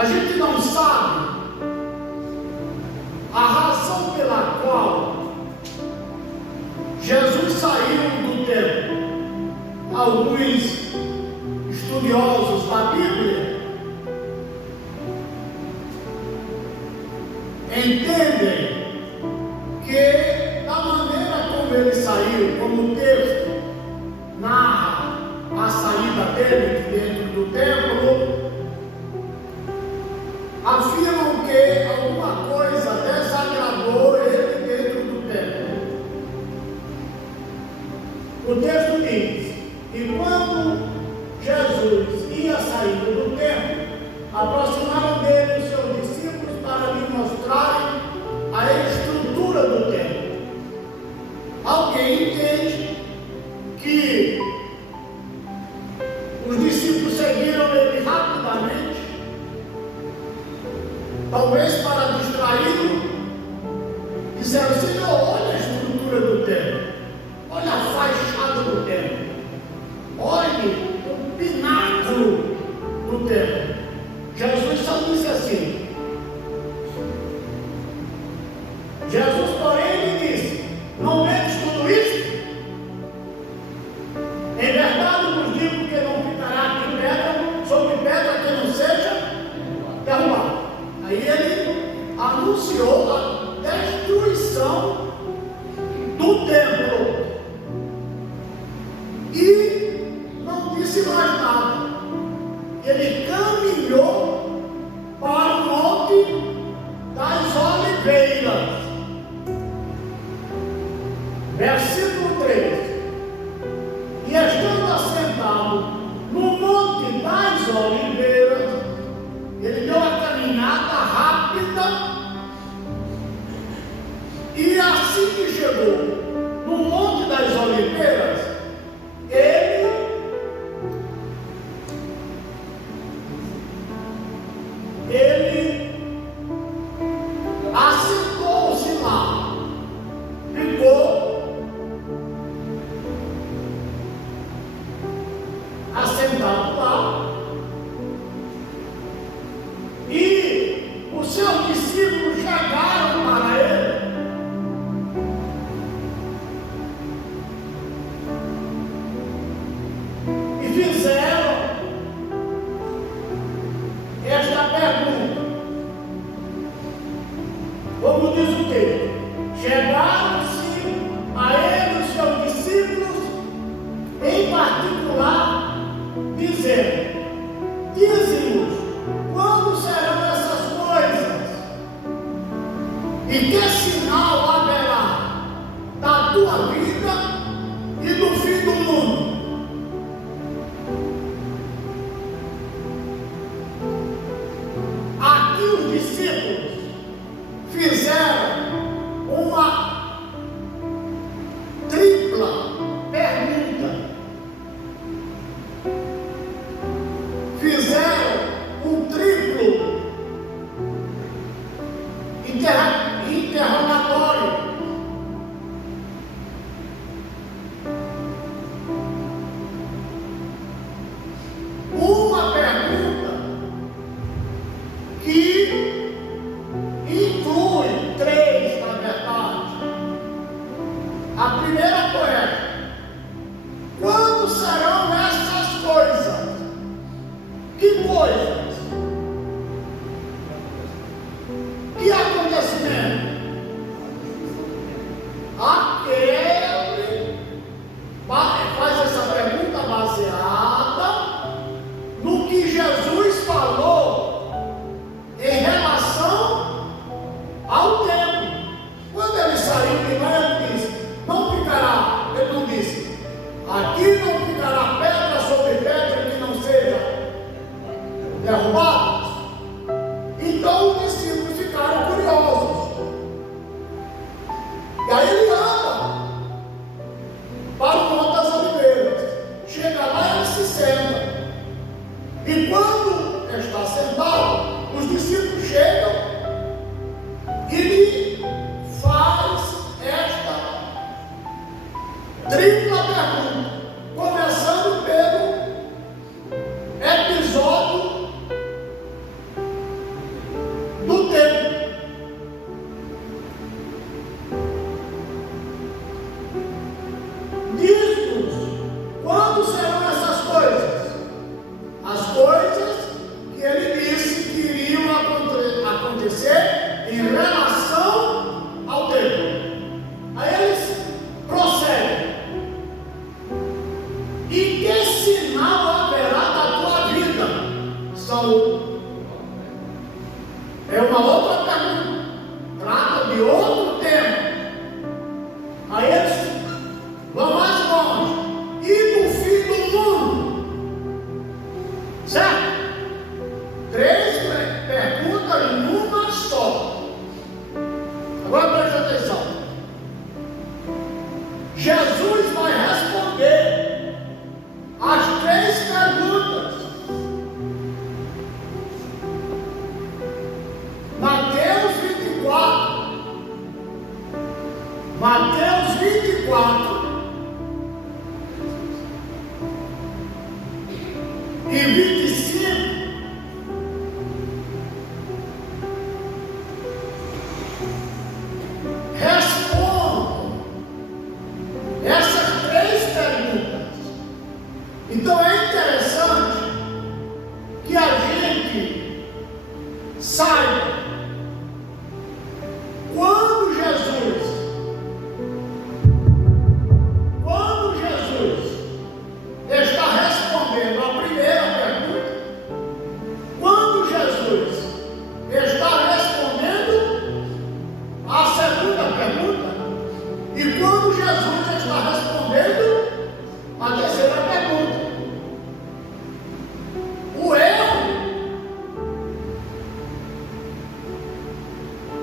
A gente não sabe a razão pela qual Jesus saiu do templo. Alguns estudiosos da Bíblia entendem que da maneira como ele saiu, como o texto narra a saída dele de dentro do templo, afirmam que alguma coisa desagradou ele dentro do templo. O texto diz que quando Jesus ia saindo do templo, aproximaram dele os seus discípulos para lhe mostrarem a estrutura do templo. Alguém entende que os discípulos seguiram ele rapidamente, talvez para distraí-lo, disseram: Senhor, olha a estrutura do templo, olha a fachada do templo, olhe o pináculo do templo. Jesus só disse assim. Jesus, porém, lhe disse: não vedes tudo isso? Em verdade vos digo que não ficará aqui pedra sobre pedra que não seja derrubada. Aí ele anunciou a destruição do templo e não disse mais nada. Ele caminhou para o Monte das Oliveiras. Versículo 3. E estando assentado no Monte das Oliveiras, ele deu a caminhada rápida, e assim que chegou no Monte das Oliveiras, ele assentou-se lá, ficou assentado lá, e os seus discípulos chegaram para ele e fizeram esta pergunta. Como diz o texto: chegaram-se a ele os seus discípulos, em particular, dizendo: dize-nos, quando serão essas coisas? E que sinal haverá da tua vida e do fim do mundo? Aqui os discípulos fizeram uma tripla pergunta. Fizeram um triplo interrogatório. Uma pergunta que inclui três, na verdade. A primeira é: quando serão essas coisas? Que coisas? Que acontecimento? Aquele faz essa pergunta baseada no que Jesus falou em relação ao templo. Quando ele saiu de lá, ele disse: não ficará, ele não disse, aqui não ficará pedra sobre pedra que não seja derrubada. Então os discípulos ficaram curiosos. E aí ele anda para o Monte das Oliveiras. Chega lá e ele se senta. E quando está sentado, os discípulos chegam e lhe faz esta tripla pergunta, começando pelo episódio são, é uma outra pergunta, trata de outro tema. Aí eles vão mais longe, e no fim do mundo, certo? 3 perguntas numa só. Agora preste atenção. Jesus vai responder as 3 perguntas. Mateus 24. Mateus 24 e 25. Respondam essas 3 perguntas. Então é interessante que a gente saiba quando Jesus está respondendo a primeira pergunta, quando Jesus está respondendo a segunda pergunta, e quando Jesus está respondendo a terceira pergunta. O erro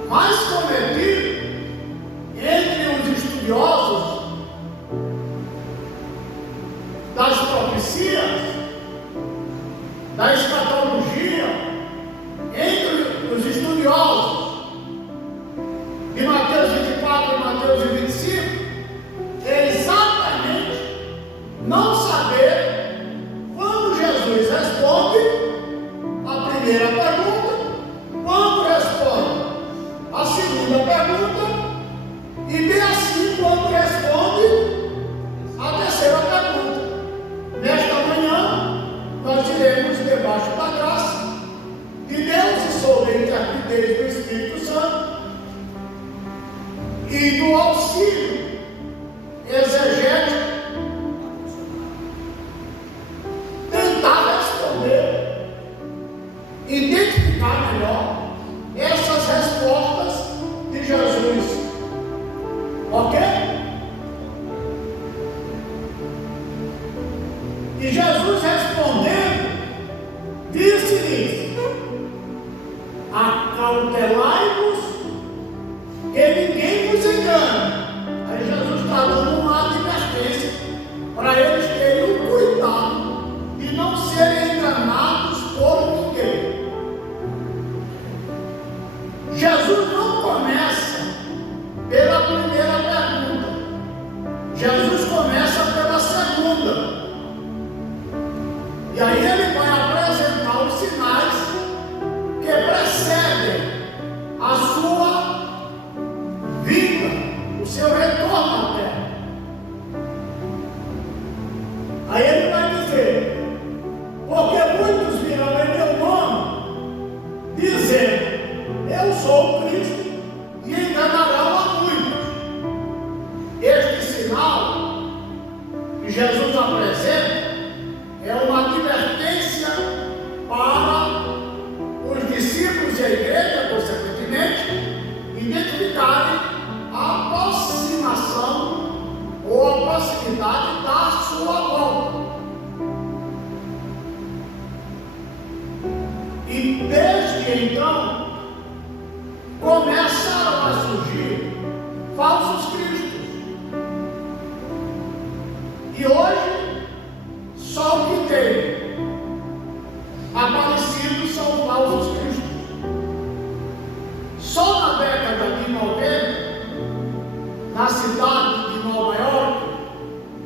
mais cometido entre os estudiosos das profecias, da escatologia, entre os estudiosos de Mateus 24 e Mateus 25, é exatamente não saber quando Jesus responde a primeira pergunta, quando responde a segunda pergunta, e bem assim quando responde a terceira pergunta. Nesta manhã, nós iremos debaixo da graça de Deus e sob a interpretez do Espírito Santo e do auxílio exegético, tentar responder, identificar melhor essas respostas de Jesus. Ok? E Jesus respondendo, disse-lhes: acautelai-vos que ninguém vos engane. Aí Jesus está dando uma advertência para eles terem o cuidado de não serem enganados por ninguém. Jesus não começa pela primeira pergunta, Jesus começa pela segunda. E aí ele vai apresentar os sinais que precedem a sua vinda, o seu retorno à terra. Aí ele vai dizer: porque muitos virão em meu nome, dizendo, eu sou o Cristo, e enganarão a muitos. Este sinal que Jesus apresenta é uma advertência para os discípulos e a igreja, consequentemente, identificarem a aproximação ou a proximidade da sua volta. E desde então, começaram a surgir falsos cristos. E hoje, só o que tem aparecido são falsos cristos. Só na década de 90, na cidade de Nova York,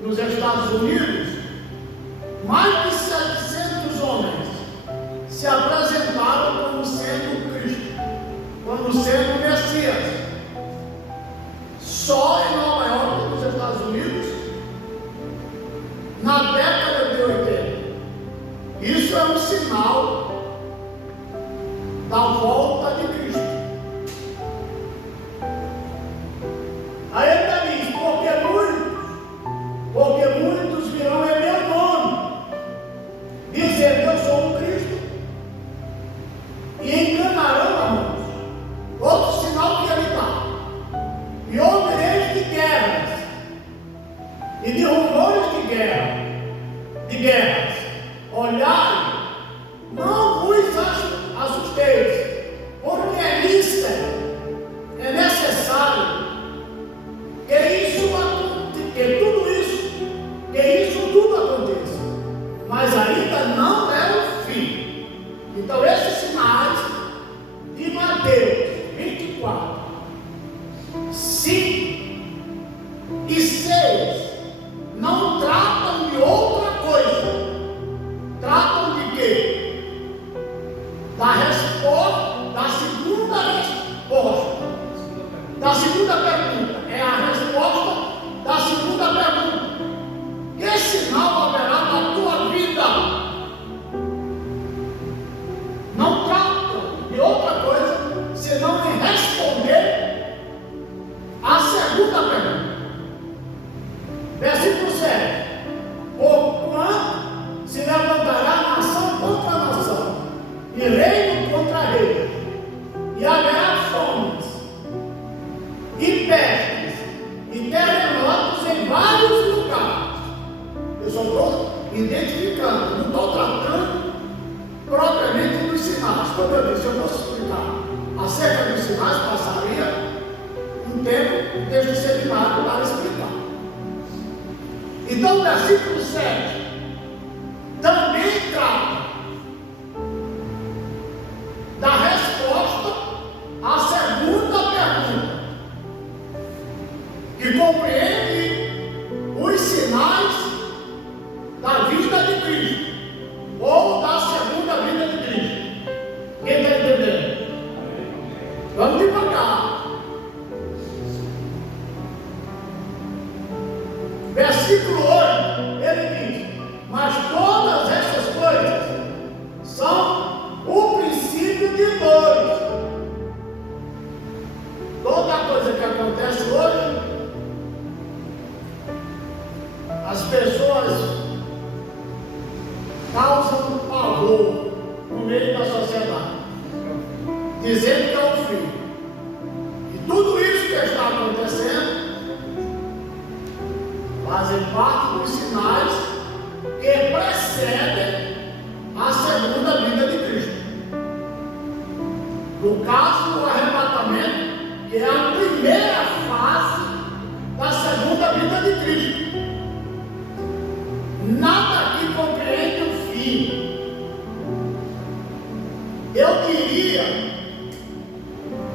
nos Estados Unidos, mais de 700 homens se apresentaram como sendo Cristo, como sendo o Messias. Só em Nova York, nos Estados Unidos, na década de 80. Isso é um sinal da volta de Cristo. Aí ele diz: porque muitos virão em meu nome, dizendo, eu sou o Cristo, Então, esses sinais de Mateus 24, 5 e 6 não tratam de outra coisa. Tratam de quê? Da resposta, da segunda resposta. Da segunda pergunta. É a resposta da segunda pergunta. Que sinal haverá na tua vida? Não tratam de outra coisa senão em responder a segunda pergunta. Versículo 7. Porquanto se levantará nação contra nação, e reino contra reino, e haverá fomes, e pestes, e terremotos em vários lugares. Eu só estou identificando, não estou tratando propriamente dos sinais. Como eu disse, eu vou explicar acerca dos sinais, passaria um tempo desde o seminário para explicar. Então, o versículo 7 também trata da resposta à segunda pergunta, que compreende os sinais da vida de Cristo, ou da segunda vida de Cristo. Quem está entendendo? Vamos devagar. Versículo 8, ele diz: mas todas essas coisas são o princípio de dores. Toda coisa que acontece hoje, as pessoas causam pavor no meio da sociedade, dizendo que é o fim. E tudo isso que está acontecendo fazem parte dos sinais que precedem a segunda vinda de Cristo. No caso do arrebatamento, que é a primeira fase da segunda vinda de Cristo. Nada aqui compreende o fim. Eu diria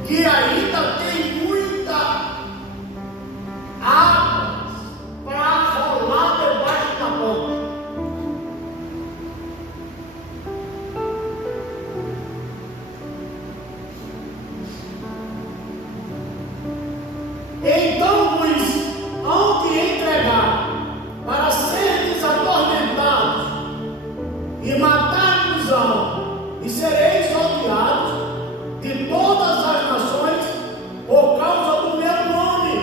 que ainda tem muita água para rolar debaixo da ponte. Então vos hão de entregar para seres atormentados, e matar-vos-ão, e sereis odiados de todas as nações por causa do meu nome.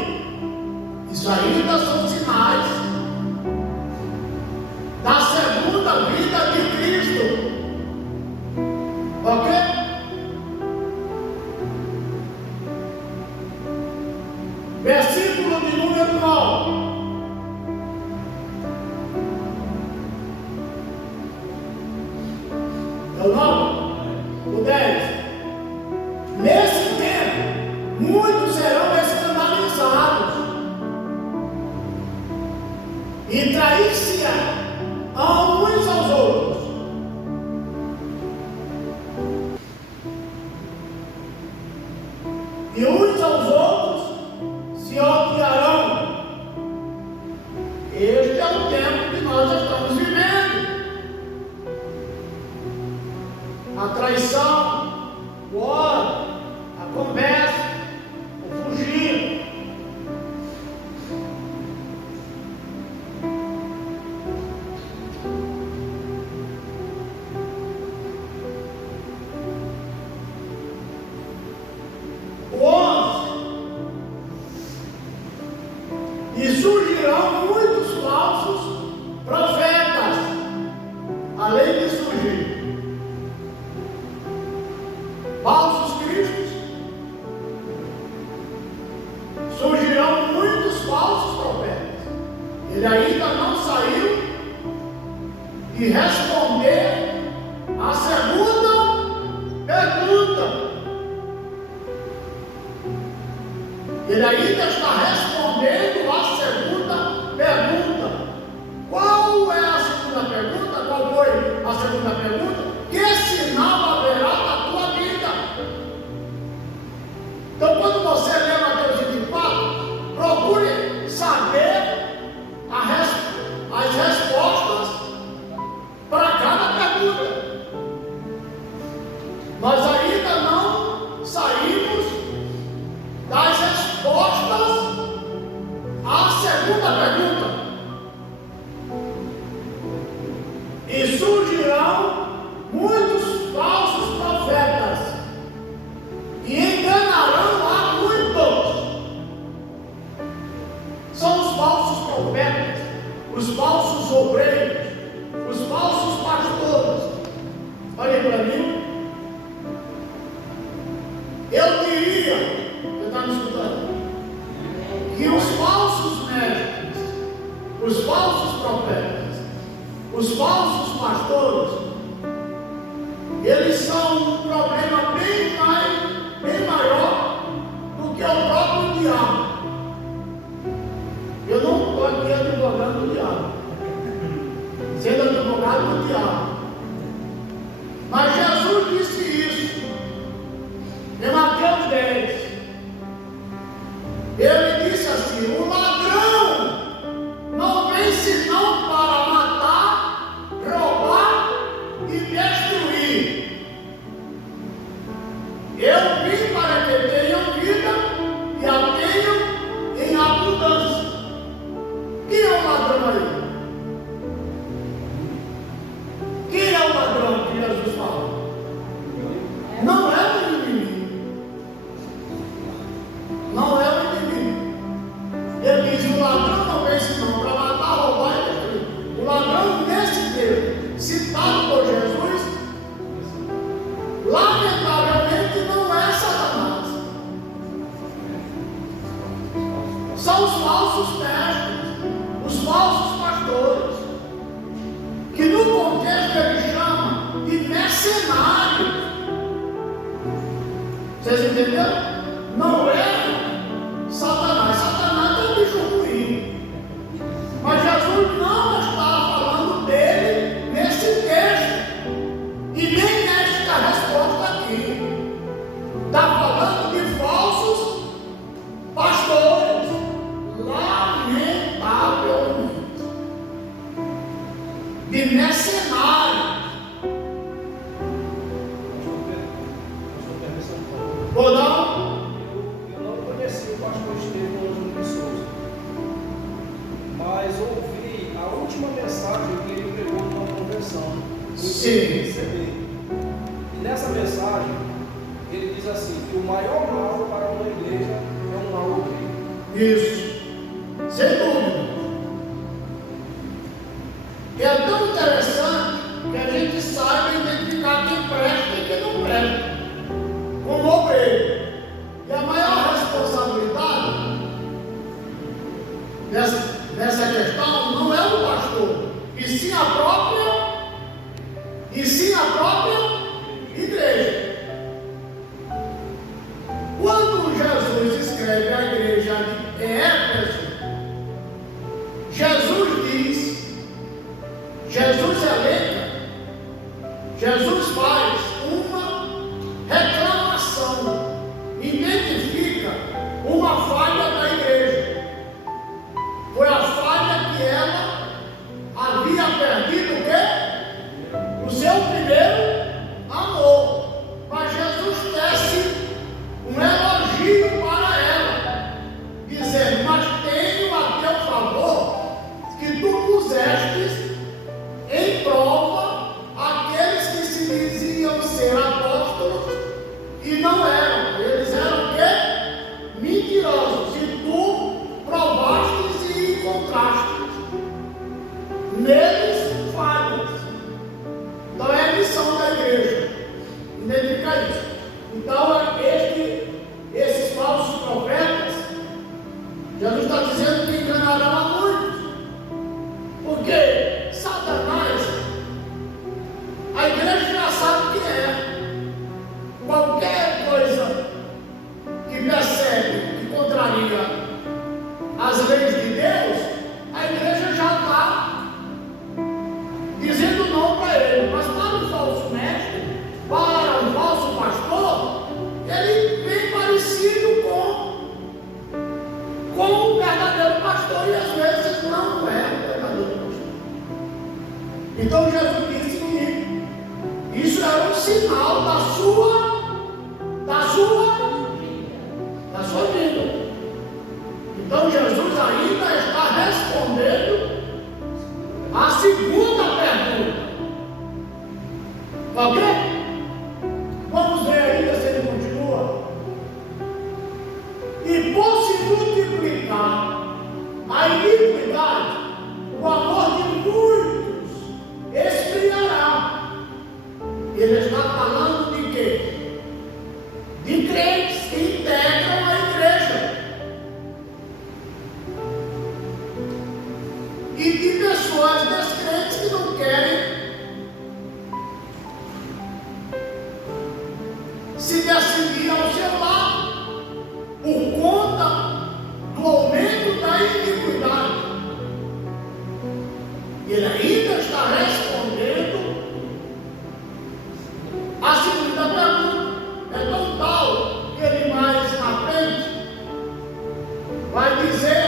Isso ainda são sinais da segunda vida de Cristo. Ok? Versículo de número 9. É o 9? O 10. Nesse tempo, muitos serão escandalizados e trair-se-ão uns aos outros. E uns aos outros se odiarão. Este é o tempo que nós estamos vivendo. A traição, o ódio, a conversa, o fugir. O 11. E surgirão muitos falsos profetas, além de surgir falsos cristos, surgirão muitos falsos profetas. Ele ainda não saiu de responder a segunda pergunta. Ele ainda está respondendo a segunda pergunta. Qual é a segunda pergunta? Qual foi a segunda pergunta? Que sinal para mim? Eu diria, você está me escutando? Que os falsos mestres, os falsos profetas, os falsos pastores, eles são um problema bem maior do que o próprio diabo. Eu não estou aqui advogando o diabo, sendo advogado do diabo. Mas Jesus disse isso em Mateus 10. Ele disse assim: o ladrão não vem senão para matar, roubar e destruir. Eu vim para que tenham vida e a tenham em abundância. Quem é o ladrão aí? Quem é o ladrão que Jesus fala? Não é o inimigo. Não é o inimigo. Ele diz: o ladrão não vem senão para matar, roubar e destruir. O ladrão, nesse texto citado por Jesus, lamentavelmente não é Satanás. São os falsos mestres, os falsos pastores, que no contexto ele chama de mercenários. Vocês entenderam? Não é Satanás. Satanás é um bicho ruim. Mas Jesus não está falando dele nesse texto. E nem nesta resposta aqui. Está falando de falsos pastores. Lamentavelmente. De mercenários. Ou não? Eu não conheci o pastor Estevão Júnior de Souza, mas ouvi a última mensagem que ele pregou numa convenção. Sim. E nessa mensagem, ele diz assim: que o maior mal para uma igreja é um mal ouvido. Isso. Sem dúvida. É tão interessante que a gente saiba identificar quem presta e quem não presta. Como obreiro. E a maior responsabilidade nessa questão não é o pastor, e sim a própria igreja. Quando Jesus escreve a igreja de Éfeso, Jesus diz, Jesus elenca, Jesus faz uma reclamação, identifica uma falha da igreja. Foi a falha que ela havia perdido o quê? O seu primeiro amor. Mas Jesus tece um elogio para ela, dizendo: mas tenho a teu favor que tu pusestes em prova aqueles que se diziam ser apóstolos e não eram. Eles eram o quê? Mentirosos. E tu provastes e encontrastes neles falhas. Então é a missão da igreja identificar isso. Então esses falsos profetas, Jesus está dizendo que enganarão a muitos. Porque Satanás, a igreja já sabe quem é. Qualquer coisa que percebe, que contraria as leis de Deus, a igreja já está dizendo não para ele. Mas para um falso mestre, para um falso pastor, falando de quê? De crentes que integram a igreja. E de pessoas descrentes que não querem se decidir ao seu lado por conta do aumento da iniquidade. Ele ainda está respondendo a segunda pergunta. É tão tal que ele mais na frente vai dizer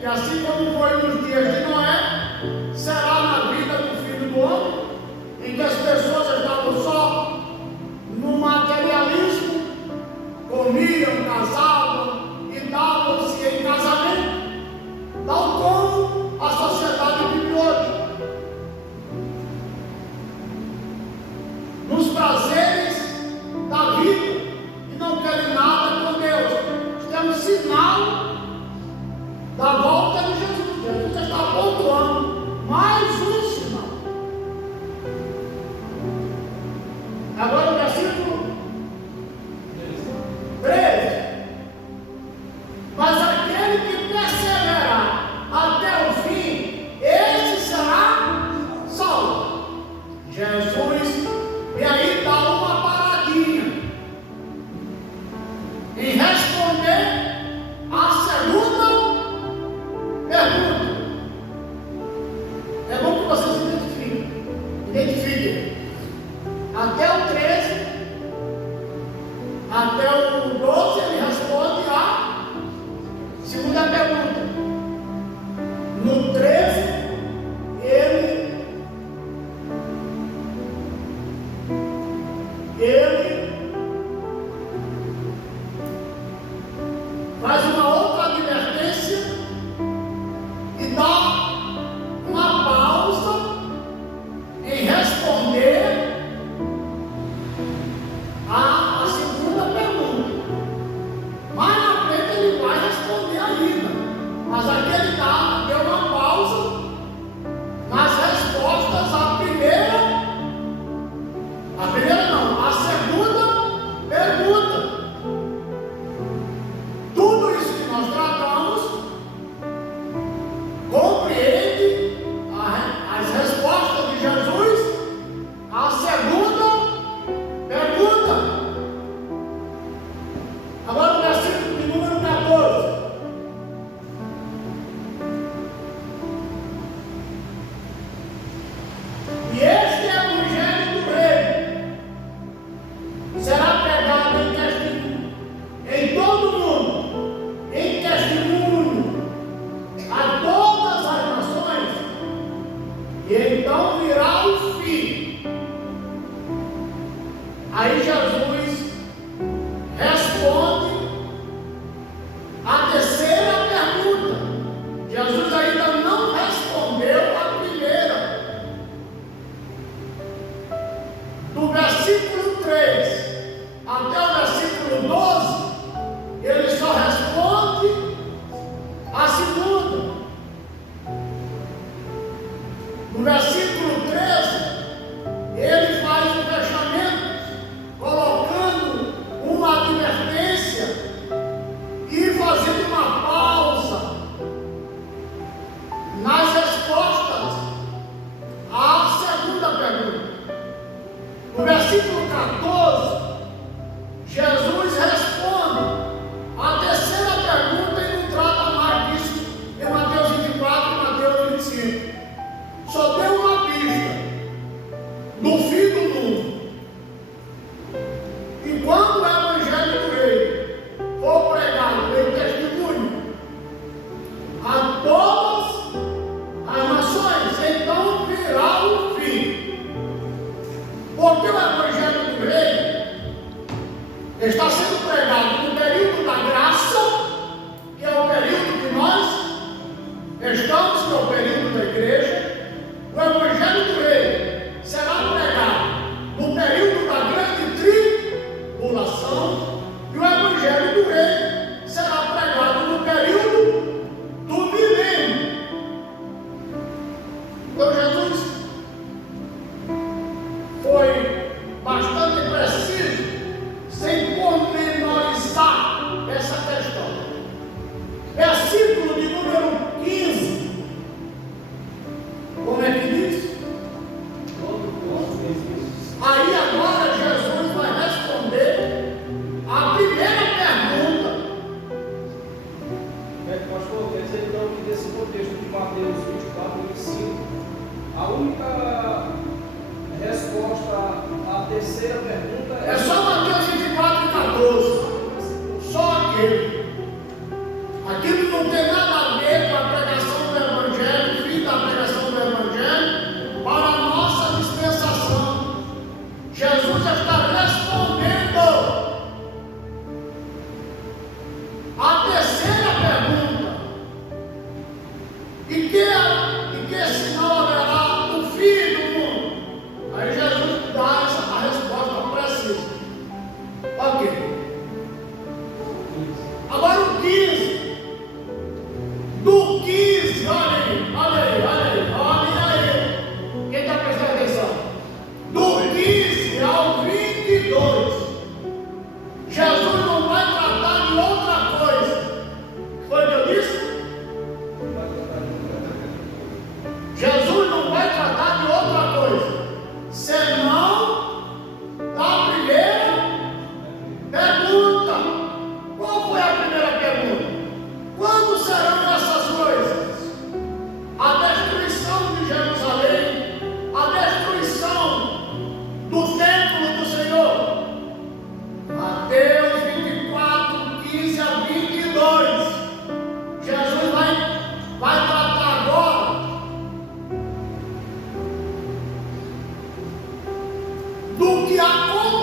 que assim como foi nos dias de Noé, será na vida do Filho do Homem, em que as pessoas estavam só no materialismo, comiam, casavam e davam-se em casamento, tal como a sociedade vive hoje. Nos prazeres da vida e não querem nada com Deus. Isto é um sinal da volta de Jesus. Jesus está pontuando mais um sinal. Agora o versículo 13. Mas aquele que perseverar até o fim, esse será salvo. Jesus, e aí dá uma paradinha em responder a segunda pergunta. É bom que vocês identifiquem. Até o 13, até o 12, ele responde a segunda pergunta. No 13, ele faz uma outra advertência e dá uma pausa em responder a segunda pergunta. Mais na frente ele vai responder ainda, mas aqui ele deu uma pausa nas respostas à primeira não, a segunda pergunta. Tudo isso que nós tratamos compreende as respostas de Jesus à segunda pergunta. Agora o versículo de número 14. E este evangelho do reino será pregado em todo o mundo, em testemunho a todas as nações, e então virá o fim. Aí Jesus responde a terceira pergunta. Jesus ainda não respondeu a primeira. Do versículo 3 até o versículo 12, ele só responde a segunda. No versículo 13, ele faz um fechamento, colocando uma advertência e fazendo uma pausa nas respostas à segunda pergunta. No versículo 14, Jesus responde a terceira pergunta e não trata mais disso em Mateus 24 e Mateus 25. Só deu uma pista no fim do mundo. E quando o evangelho do reino for pregado em testemunho a todas as nações, então virá o fim. Porque o evangelho do reino está sendo pregado no período da graça, que é o período que nós estamos, que é o período da igreja. O evangelho do reino será pregado no período da grande tribulação, e o evangelho do reino será pregado no período do milênio. Então Jesus foi bastante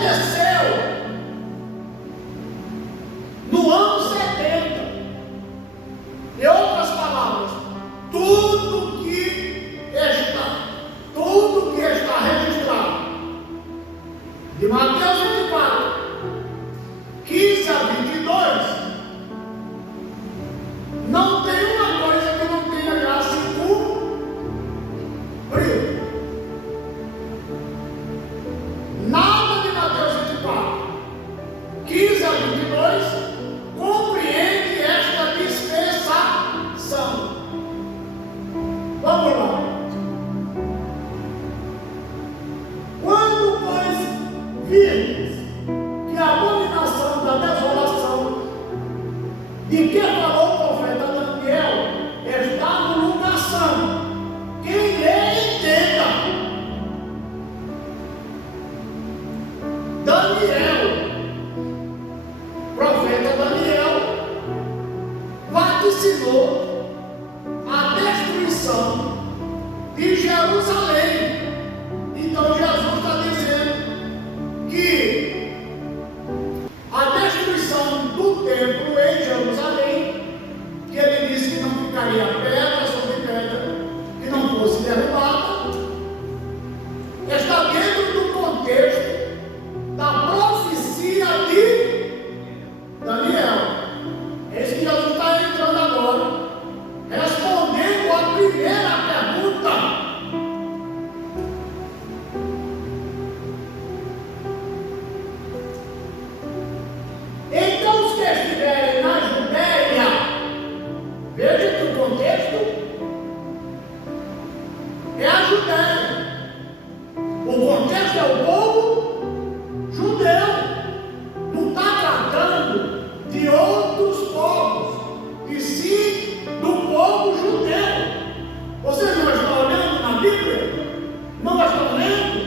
aconteceu no ano 70. Em outras palavras, tudo que está registrado de Mateus 24, 15 a 22, não tem uma coisa que não tenha já se cumprido. Nada de Mateus 24, 15 a 22 compreende esta dispensação. Vamos lá. Quando, pois, virdes que a abominação da desolação de que falou o profeta Daniel está no lugar santo, quem lê entenda. Daniel, profeta Daniel, vaticinou a destruição de Jerusalém. Então Jesus está dizendo que a destruição do templo em Jerusalém, que ele disse que não ficaria pedra sobre pedra, que não fosse derrubada, está dentro do contexto da profecia de Daniel. É isso que Jesus está entrando agora, respondendo a primeira pergunta. Então, os que estiverem na Judéia, veja que o contexto é a Judéia. O contexto é o povo judeu. Não está tratando de outros povos, e sim do povo judeu. Vocês não estão olhando na Bíblia? Não estão lendo?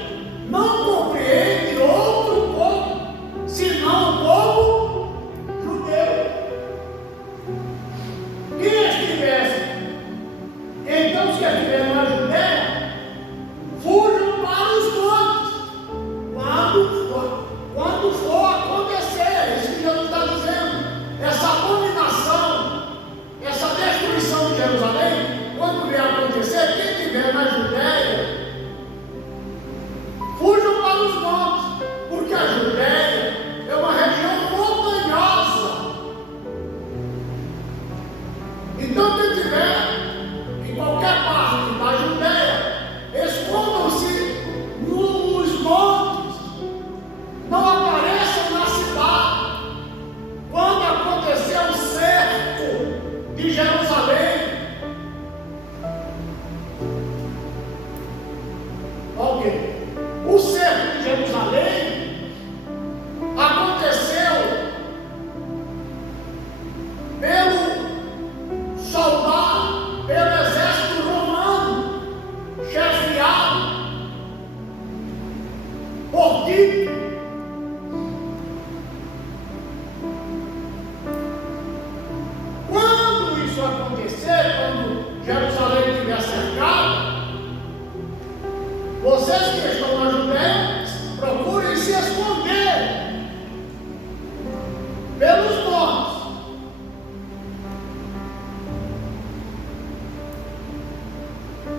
Não compreende outro povo, senão o povo judeu. Quem estivesse, então, se estiver na Judéia, fujam para os montes. Quando for acontecer, é isso que Jesus está dizendo, essa abominação, essa destruição de Jerusalém, quando vier acontecer, quem estiver na Judéia, fujam para os montes, porque a Judéia é uma região montanhosa. Então, quem estiver em qualquer parte da Judéia, escondam-se nos montes, não apareçam na cidade. Quando acontecer o cerco de Jerusalém, ok, o cerco de Jerusalém aconteceu pelo soldado, pelo exército romano, chefiado por Tito. Quando isso acontecer, quando Jerusalém estiver cercada, vocês que estão na Judéia, procurem se esconder pelos montes.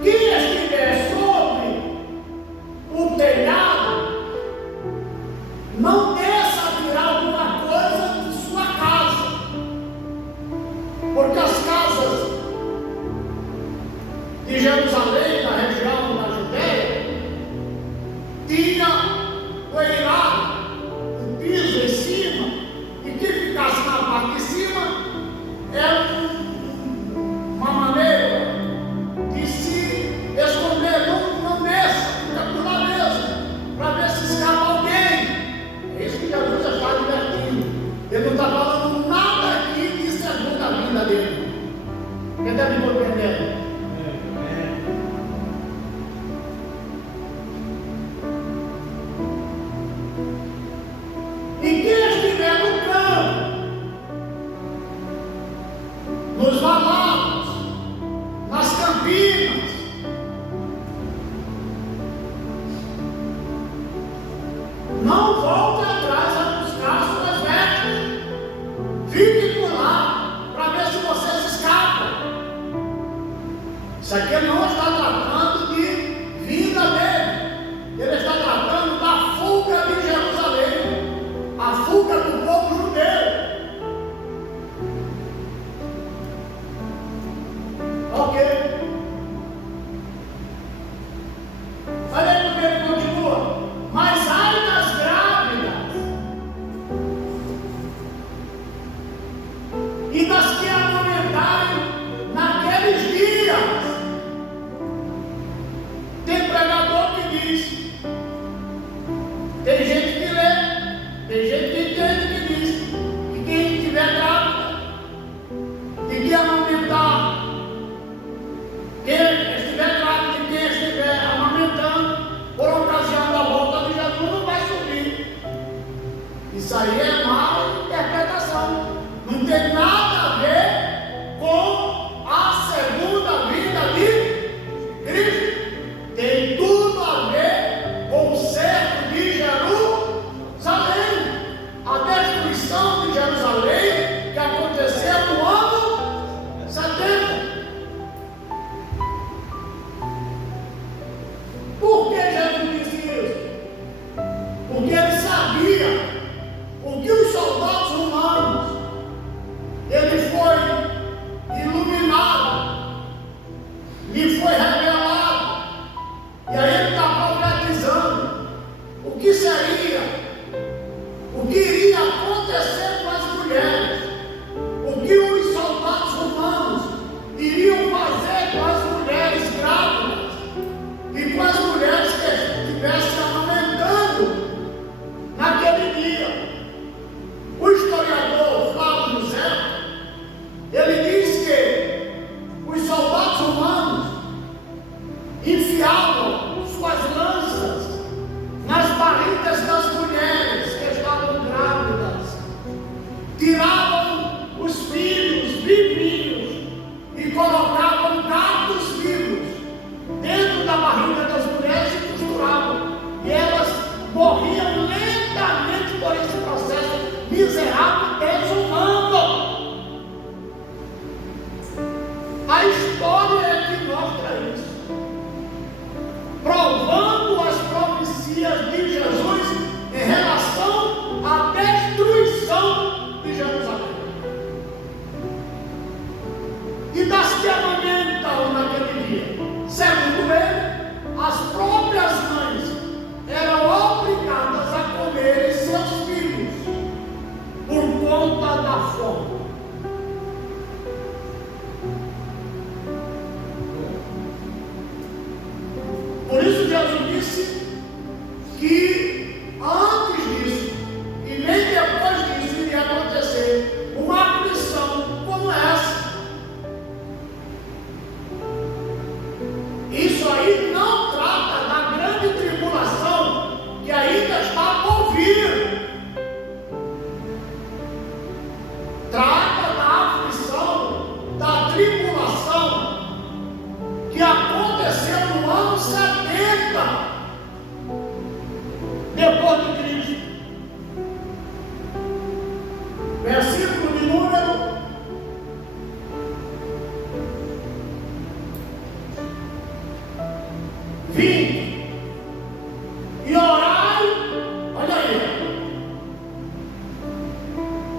Quem estiver sobre o telhado, não desça a tirar alguma coisa de sua casa, porque as casas de Jerusalém, na região da Judéia, tinha o eirado, um piso em cima, e quem ficasse na parte de cima era uma maneira de se esconder. Não desça, fica por lá mesmo, para ver se escapa alguém. É isso que Jesus está advertindo. Ele não está falando nada aqui de segunda vinda dele. Quem deve compreender? E quem estiver no campo, nos valados, nas campinas, não volte Isso aqui não está tratando de vinda dele. Ele está tratando da fuga de Jerusalém, a fuga do povo judeu. Ok. Olha aí como ele continua. Mas ai das grávidas e das que amamentarem naqueles dias. Tem pregador que diz, tem gente que lê, tem gente que entende que diz que quem estiver grávida e que amamentar, quem estiver grávida e quem estiver amamentando, por ocasião da volta de Jesus, não vai subir. Isso aí é má interpretação. Não tem nada a ver com a segunda vinda de Cristo. Tem tudo a ver com o cerco de Jerusalém. A destruição de Jerusalém que aconteceu no ano 70. Por que Jesus disse isso? Porque ele sabia o que os soldados romanos, ele foi iluminado, lhe foi revelado, e aí ele está profetizando o que seria, o que iria acontecer com as mulheres, o que os soldados romanos iriam fazer com as mulheres grávidas e com as mulheres que estivessem amamentando naquele dia. O historiador Flávio José, ele diz que os soldados romanos enfiavam suas lanças nas barrigas das mulheres que estavam grávidas, tiravam os filhos vivinhos e colocavam gatos vivos dentro da barriga das mulheres e costuravam, e elas morriam lentamente por esse processo miserável, desumano. A história é que mostra isso, provando as profecias de Jesus em relação à destruição de Jerusalém. E das que amamentam naquele dia, segundo ele, as próprias mães eram obrigadas a comerem seus filhos por conta da fome. Por isso Jesus disse que antes disso e nem depois disso iria acontecer uma aflição como essa. Isso aí não trata da grande tribulação que ainda está por vir. Trata da aflição, da tribulação que aconteceu no ano 70 depois de Cristo. Versículo de número 20. E orai, olha aí,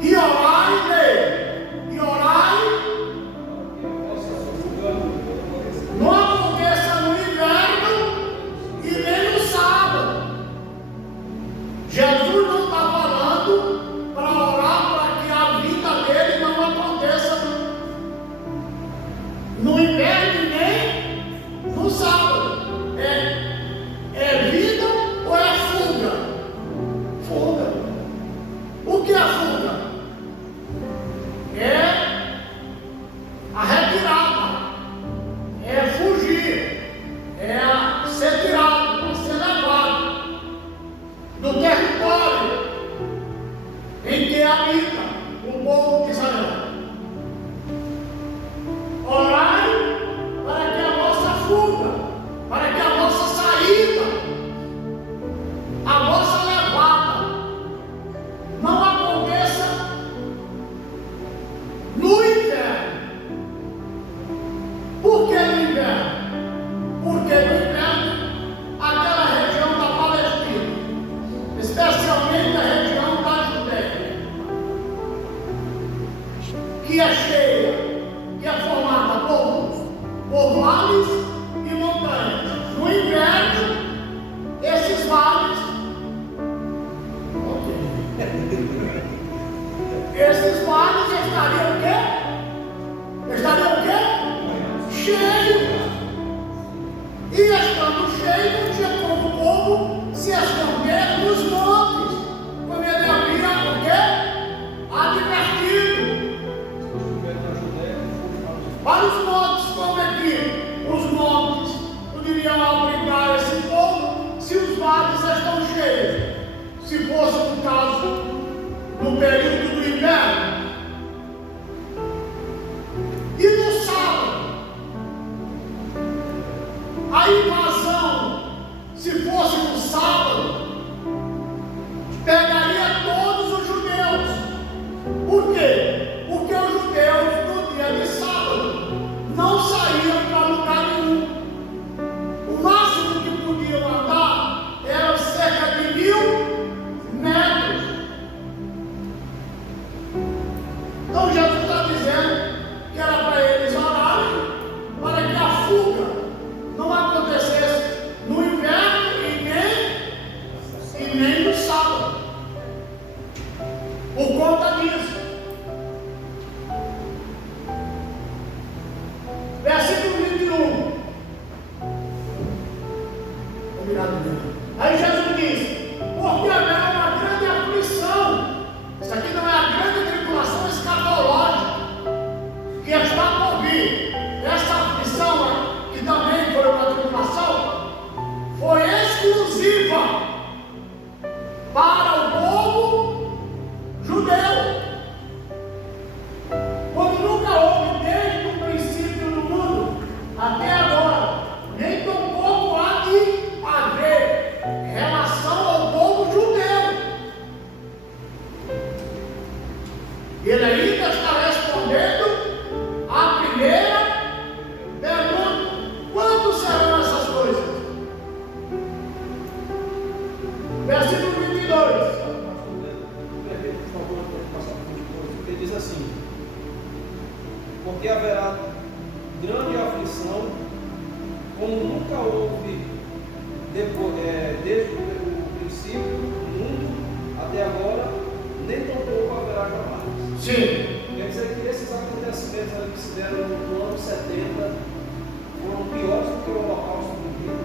e orai nele, e orai, não aconteça no inverno e nem no sábado. Jesus não está falando para orar para que a vida dele não aconteça no inverno e nem no sábado. É vida ou é fuga? Fuga. O que é fuga? É a retirada, é fugir, é ser tirado, é ser levado do território em que habita o povo de Israel. Orai para que a vossa fuga, para que a vossa saída, a vossa levada não aconteça no inverno. Por que no inverno? que é cheia, que é formada por vales e montanhas. No inverno, esses vales, esses vales estariam o quê? Estariam o quê? Cheios. E estando cheio, não tinha como o povo se esconder nos montes, como ele havia o quê? Advertido. Para os montes, como é que os montes poderiam abrigar esse povo se os vales estão cheios? Se fosse no caso do período do inverno. E no sábado, a invasão, se fosse no sábado, pegaria todos os judeus. Por quê? Porque os judeus, no dia de sábado, não saíam para lugar nenhum. O máximo que podiam andar era cerca de 1000 metros. Então Jesus está dizendo que era para eles orarem para que a fuga não acontecesse no inverno e nem no sábado, por conta disso. Versículo 21. Aí Jesus diz: porque haverá uma grande aflição. Isso aqui não é a grande tribulação escatológica que está por vir. Essa aflição, que também foi uma tribulação, foi exclusiva para o povo judeu. Como nunca houve desde o princípio do mundo até agora, nem tampouco há de haver relação ao povo judeu. Ele ainda está respondendo à primeira pergunta: quando serão essas coisas? Versículo 22. Ele diz assim: porque haverá grande aflição, como nunca houve desde o princípio do mundo até agora, nem tampouco haverá jamais. Sim. Quer dizer que esses acontecimentos ali que se deram no ano 70 foram piores do que o Holocausto do Rio.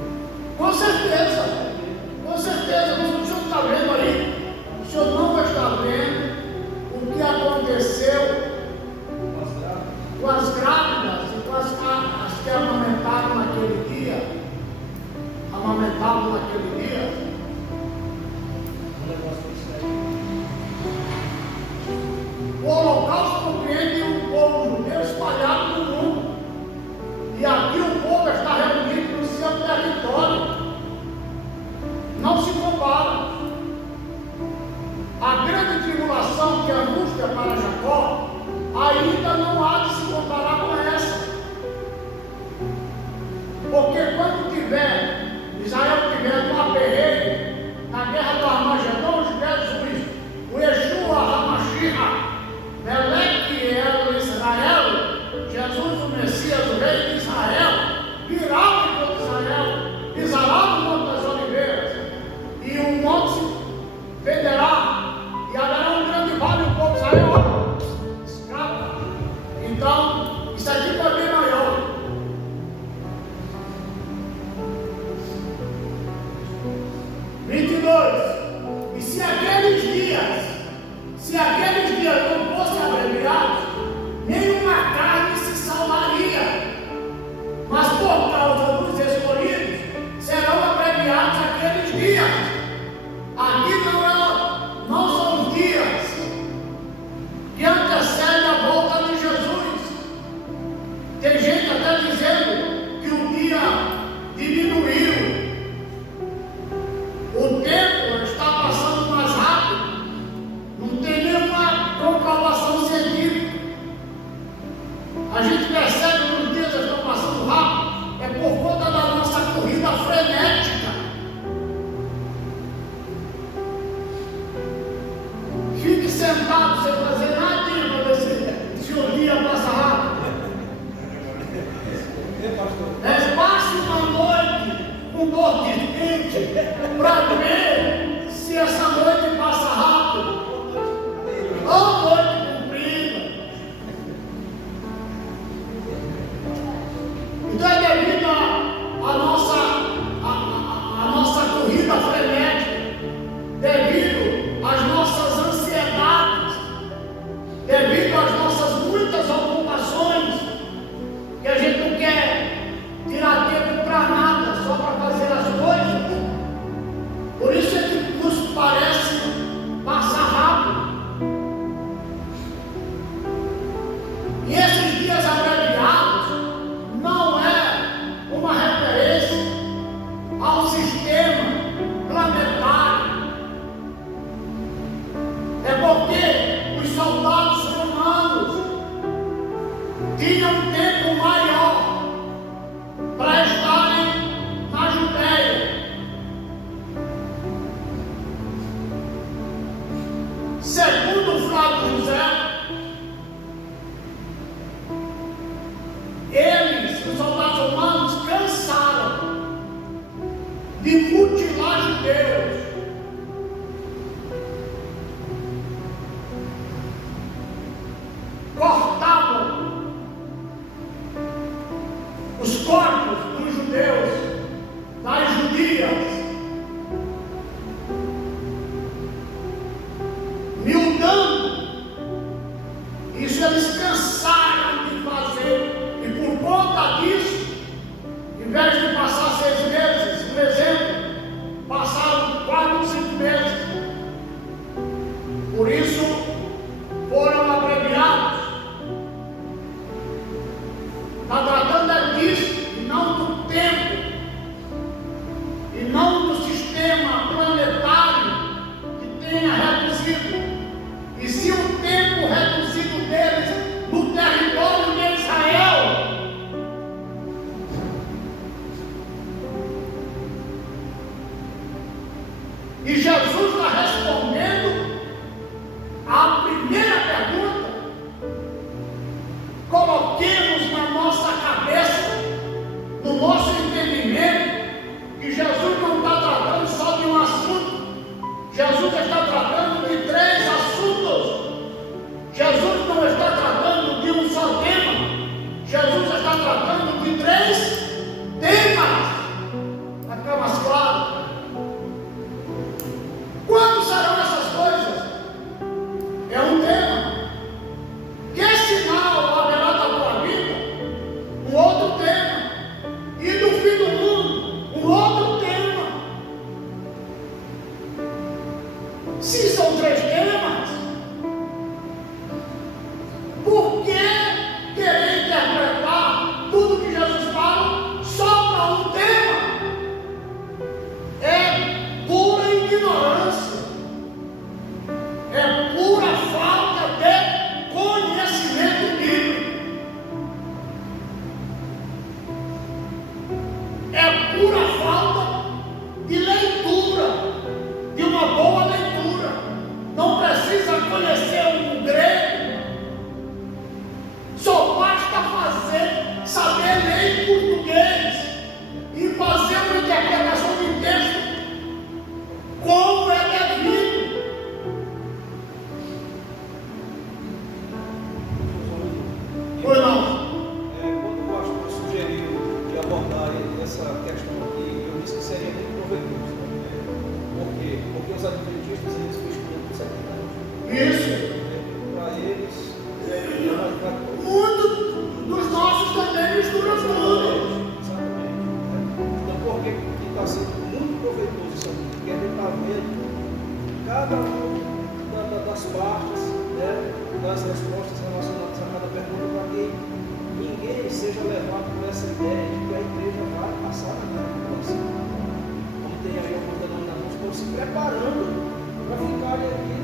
Com certeza. Com certeza. O senhor está vendo aí? O senhor não está vendo o que aconteceu com as grávidas e com as que amamentaram naquele dia. Amamentavam naquele dia. O Holocausto compreende um povo judeu espalhado no mundo. E aqui o povo está reunido no seu território. Não se compara. A grande tribulação que angústia para Jacó ainda não há de se comparar com essa. Porque quando Israel tiver um aperreio na guerra do Armagedon, Jesus, o Yeshua, HaMashiach, Meleque era Israel, Jesus, o Messias, o rei de Israel, virá contra Israel, pisará no Monte das Oliveiras, e o monte se federá, e haverá um grande vale, o povo de Israel escapa. Então, isso aqui foi bem maior. E se aqueles dias não fossem abreviados, nenhuma carne se salvaria. Mas por causa dos escolhidos, serão abreviados aqueles dias. Aqui não são os dias, É porque os soldados romanos tinham um tempo maior para estarem na Judéia. Segundo Flávio José, os soldados romanos, cansaram de mutilar judeus. Cortavam os corpos dos judeus, das judias, miudando. Isso eles cansaram de fazer, e por conta disso, em vez de passar 6 meses, por exemplo, passaram 4, 5 meses. Por isso foram abreviados. Está tratando disso, e não do tempo, e não do sistema planetário que tenha reduzido, e sim o tempo reduzido deles no território de Israel. E Jesus está respondendo à primeira pergunta. Coloquemos na nossa cabeça, no nosso entendimento, que Jesus não está tratando só de um assunto. Jesus está tratando de 3 assuntos. Jesus não está tratando de um só tema. Jesus está tratando de 3 temas. Fica mais claro. Quando serão essas coisas? É um tema. Que sinal haverá da tua vida? Um outro tema. E do fim do mundo? Um outro tema. Se são 3 temas, por que querer interpretar tudo que Jesus fala só para um tema? É pura ignorância. É pura falta de conhecimento bíblico. É pura falta de leitura, de uma boa leitura. Não precisa conhecer um grego, só basta saber ler em português e fazer uma interpretação de texto como é devido. Ou não? Quando o pastor sugeriu de abordar essa questão aqui, eu disse que seria muito proveitoso. Por quê? Porque os adventistas, eles misturam com secularidade. Isso. Para eles, Muitos dos nossos também misturam tudo. exatamente. Então, por que está sendo muito proveitoso isso aqui? Porque a gente está vendo cada uma das partes, né, das respostas relacionadas a cada pergunta, para que ninguém seja levado por essa ideia de que a igreja vai passar na tribulação. Como tem aí algumas denominações que estão se preparando para ficarem aqui.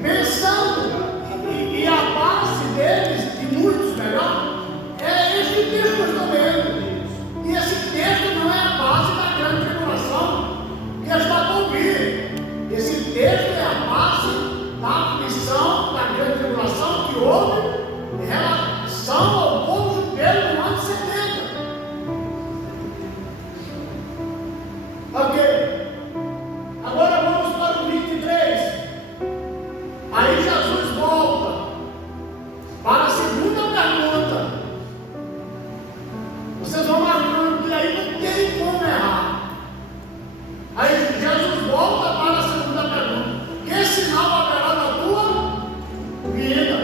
Pensando, e a base deles, de muitos melhor, é este texto que eu estou lendo. E esse texto não é a base da grande tribulação que está por vir. Esse texto é a base da aflição, da grande tribulação que houve em relação ao povo judeu no ano 70. Ok. Agora vamos para o 23. Aí Jesus volta para a segunda pergunta. Vocês vão marcando que aí não tem como errar. Aí Jesus volta para a segunda pergunta. Que sinal haverá da tua vida?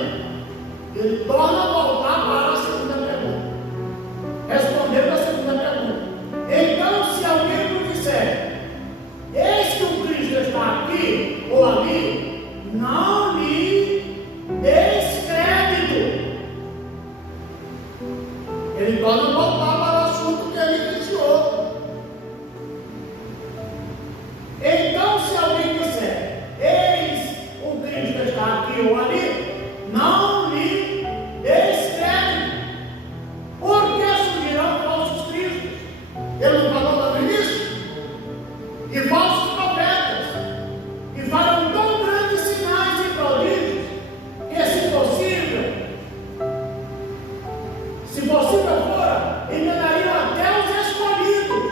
Ele torna a voltar para a segunda pergunta. Respondendo a segunda pergunta. Então, se alguém me disser, eis que o Cristo está aqui ou ali, não lhe descrédito. Ele torna a voltar para o assunto que ele iniciou. Então, se alguém disser, eis o Cristo aqui ou ali, não lhe escreve, porque surgirão falsos cristos. Ele não falou também nisso? E falsos profetas, e farão tão grandes sinais e prodígios, que se possível fora, enganariam até os escolhidos,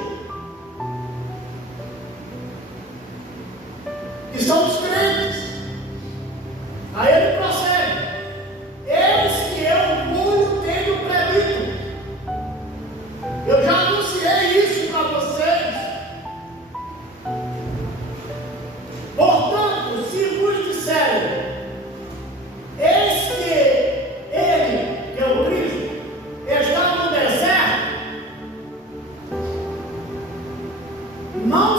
que são os crentes. Aí ele prossegue: eis que eu muito tenho predito. Eu já anunciei isso para vocês. Portanto, se vos disserem, eis que ele, que é o Cristo, está no deserto, não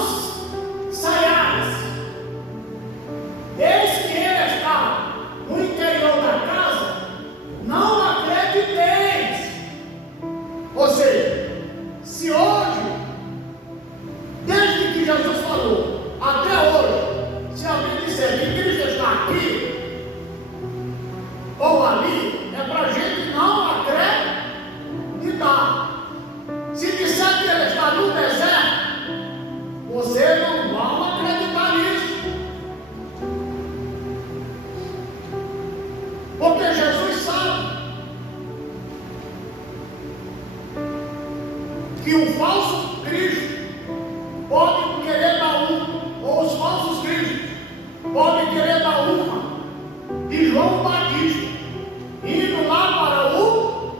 saiais. Eis que ele está no interior da casa, não acrediteis. Ou seja, se hoje, desde que Jesus falou até hoje, se alguém disser que Cristo está aqui ou ali, é para a gente não acreditar. Se disser que ele está no deserto, vocês não vão acreditar nisso. Porque Jesus sabe que o falso Cristo pode querer dar ou os falsos cristos podem querer dar uma de João Batista, indo lá para o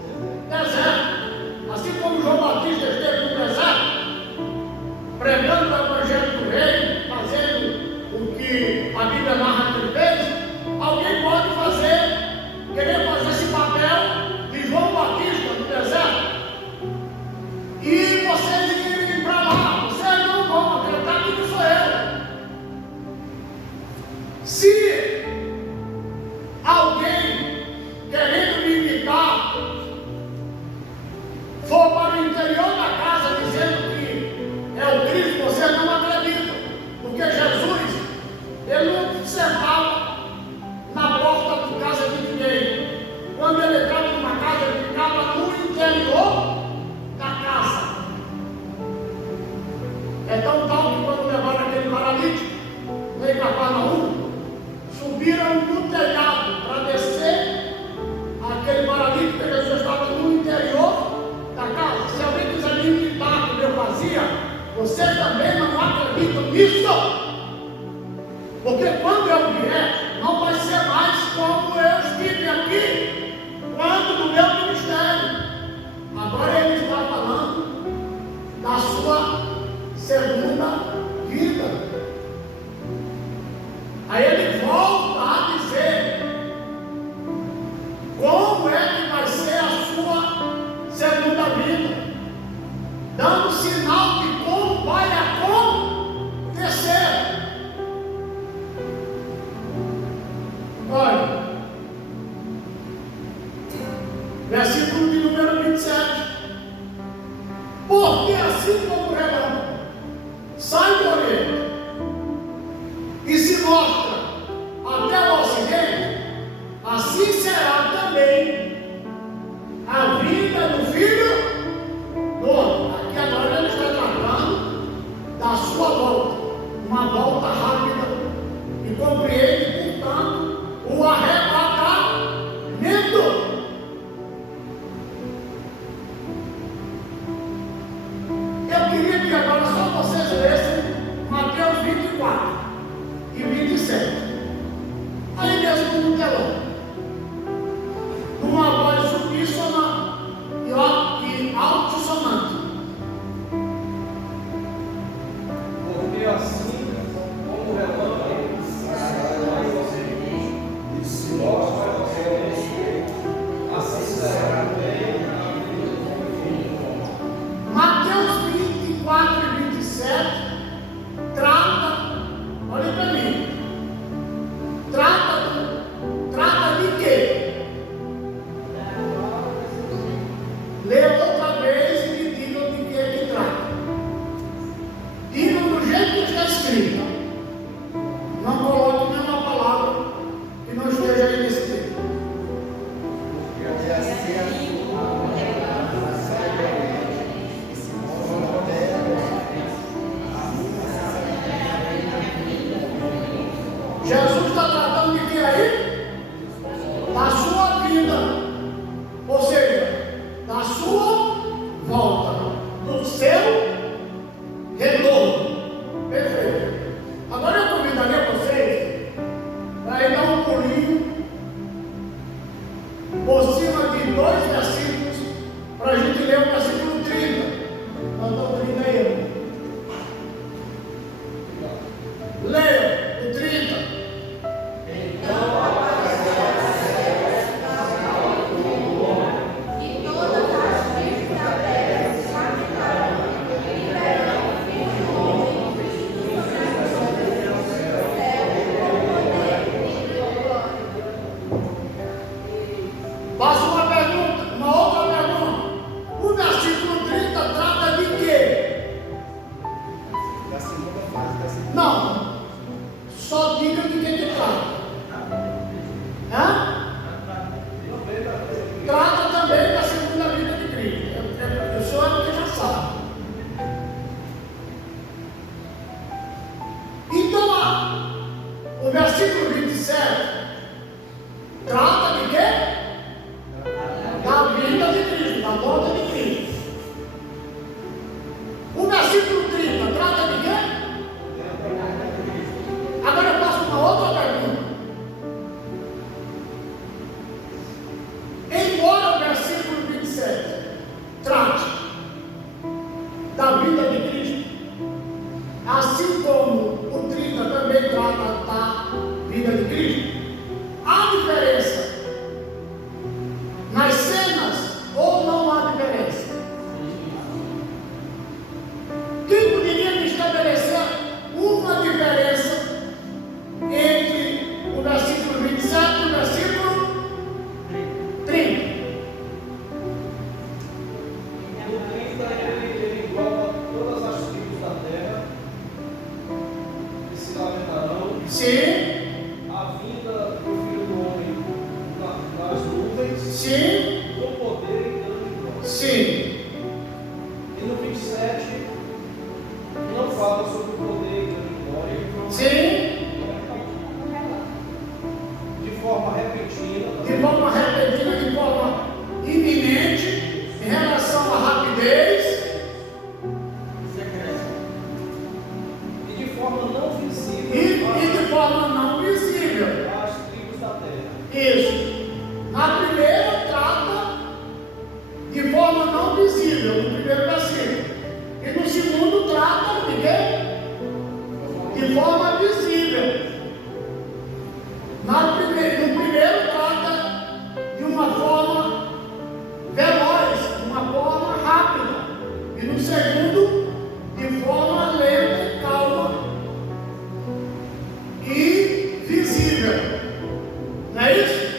deserto. Assim como João Batista esteve no deserto, pregando o Evangelho do Reino, fazendo o que a Bíblia narra que ele fez, alguém pode querer fazer esse papel de João Batista no deserto, e vocês irem para lá. Vocês não vão acreditar que não sou eu. Se alguém querendo me imitar for para o interior da casa dizendo que é o Cristo, você não acredita. Porque Jesus, ele não sentava na porta de casa de ninguém. Quando ele entrava numa casa, ele ficava no interior da casa. É tão tal que quando levaram aquele paralítico, nem Cafarnaum, subiram no telhado para descer aquele paralítico, que Jesus estava no interior da casa. Se alguém quiser me imitar como eu fazia, você também não acredita nisso. Porque quando eu vier, não vai ser mais como eu estive aqui, quando no meu ministério. Agora ele está falando da sua segunda vida. Aí ele volta a dizer como é que vai ser a sua segunda vida, dando sinal de como vai acontecer. Olha, versículo de número 27. Porque assim como o relâmpago sai do Oriente e se mostra até o Ocidente, assim será também a vida do Filho do Homem. Aqui agora ele está tratando da sua volta, uma volta rápida, e compreende, portanto, o arrebatamento. Eu queria que agora só vocês lessem Mateus 24 e 27. Aí mesmo no telão, numa voz uníssona e altissonante. Porque assim como o relâmpago e se mostra ao céu, assim será também a vida do Filho do Homem. Mateus 24 e 27 trata, olha para mim, trata de quê? Lê outra vez e me digam de que trata. Digam do jeito que está escrito. Não coloque nenhuma palavra que não esteja Sim. com poder e grande glória. Sim. E no 27, não fala sobre o poder e grande glória. Sim. De forma repentina. De forma repentina, de forma iminente, em relação à rapidez. E de forma não visível. E de forma não visível. Às tribos da terra. Isso. Na primeira trata de forma não visível, no primeiro versículo. E no segundo trata de quê? De forma visível. No primeiro trata de uma forma veloz, de uma forma rápida. E no segundo, de forma lenta e calma e visível. Não é isso?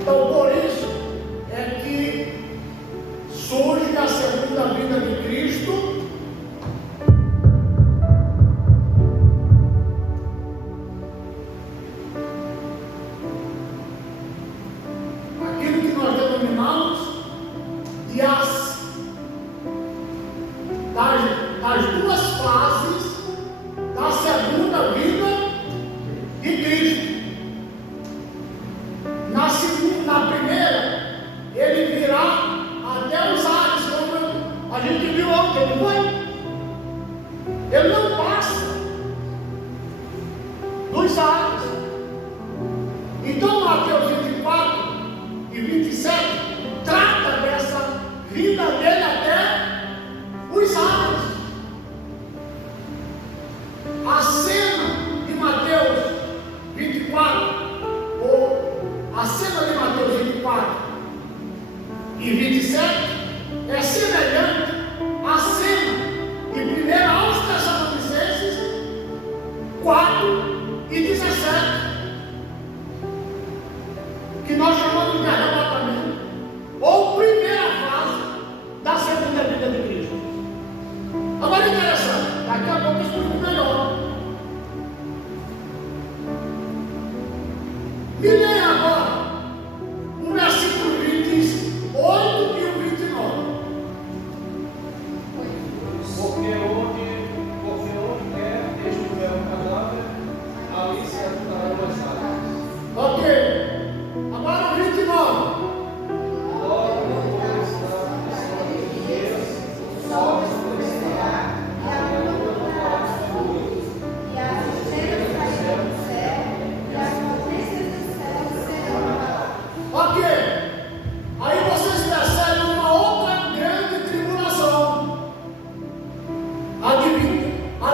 Então, por isso é que surge a segunda vinda de Cristo. Aquilo que nós denominamos de das duas fases da segunda vinda de Cristo. Na primeira, ele virá até os ares, como a gente viu ontem, não foi? Ele não passa dos ares. Então, Mateus 24 e 27 trata dessa vinda dele até os ares. A cena de Mateus 24, a cena de Mateus 24 e 27 é semelhante à cena de 1 aos Tessalonicenses 4 e 17, que nós chamamos de arrebatamento, ou primeira fase da segunda vinda de Cristo. Agora é interessante, daqui a pouco eu explico melhor. Me leia agora o versículo 28 e o 29. Porque onde quer estiver um cadáver, ali se ajuntarão as águas. Ok. Agora o 29. Logo depois da missão de Deus, o sol escurecerá, e a lua não fará sua luz, e as estrelas cairão do céu, e as potências do céu serão abaladas. Ok. Aí vocês percebem uma outra grande tribulação. A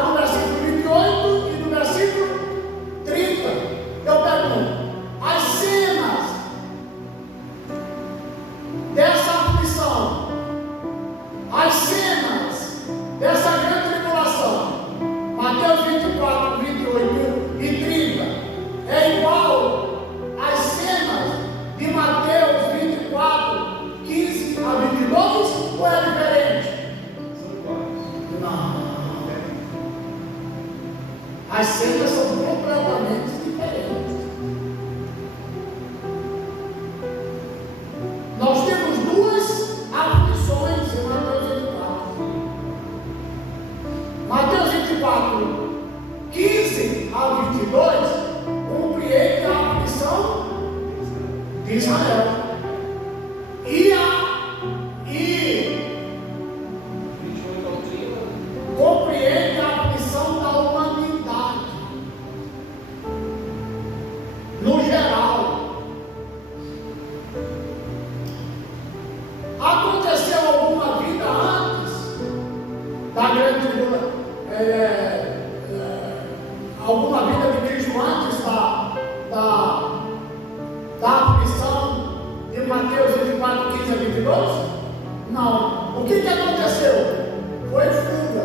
do versículo 28 e do versículo 30. Eu pergunto: as cenas dessa aflição, as cenas dessa grande tribulação, Mateus 24, 28 e 30, é igual às cenas de Mateus 24, 15 a 22, ou é diferente? são iguais. Não. As cenas são completamente diferentes. Nós temos duas aflições em Mateus 24. Mateus 24, 15 a 22, compreende a aflição de Israel. E 28 ao 30. compreende a aflição da humanidade, no geral. Aconteceu alguma vida antes da grande tribulação, alguma vida de Cristo antes da aflição de Mateus 24, 15 a 22? Não. O que aconteceu? Foi fuga.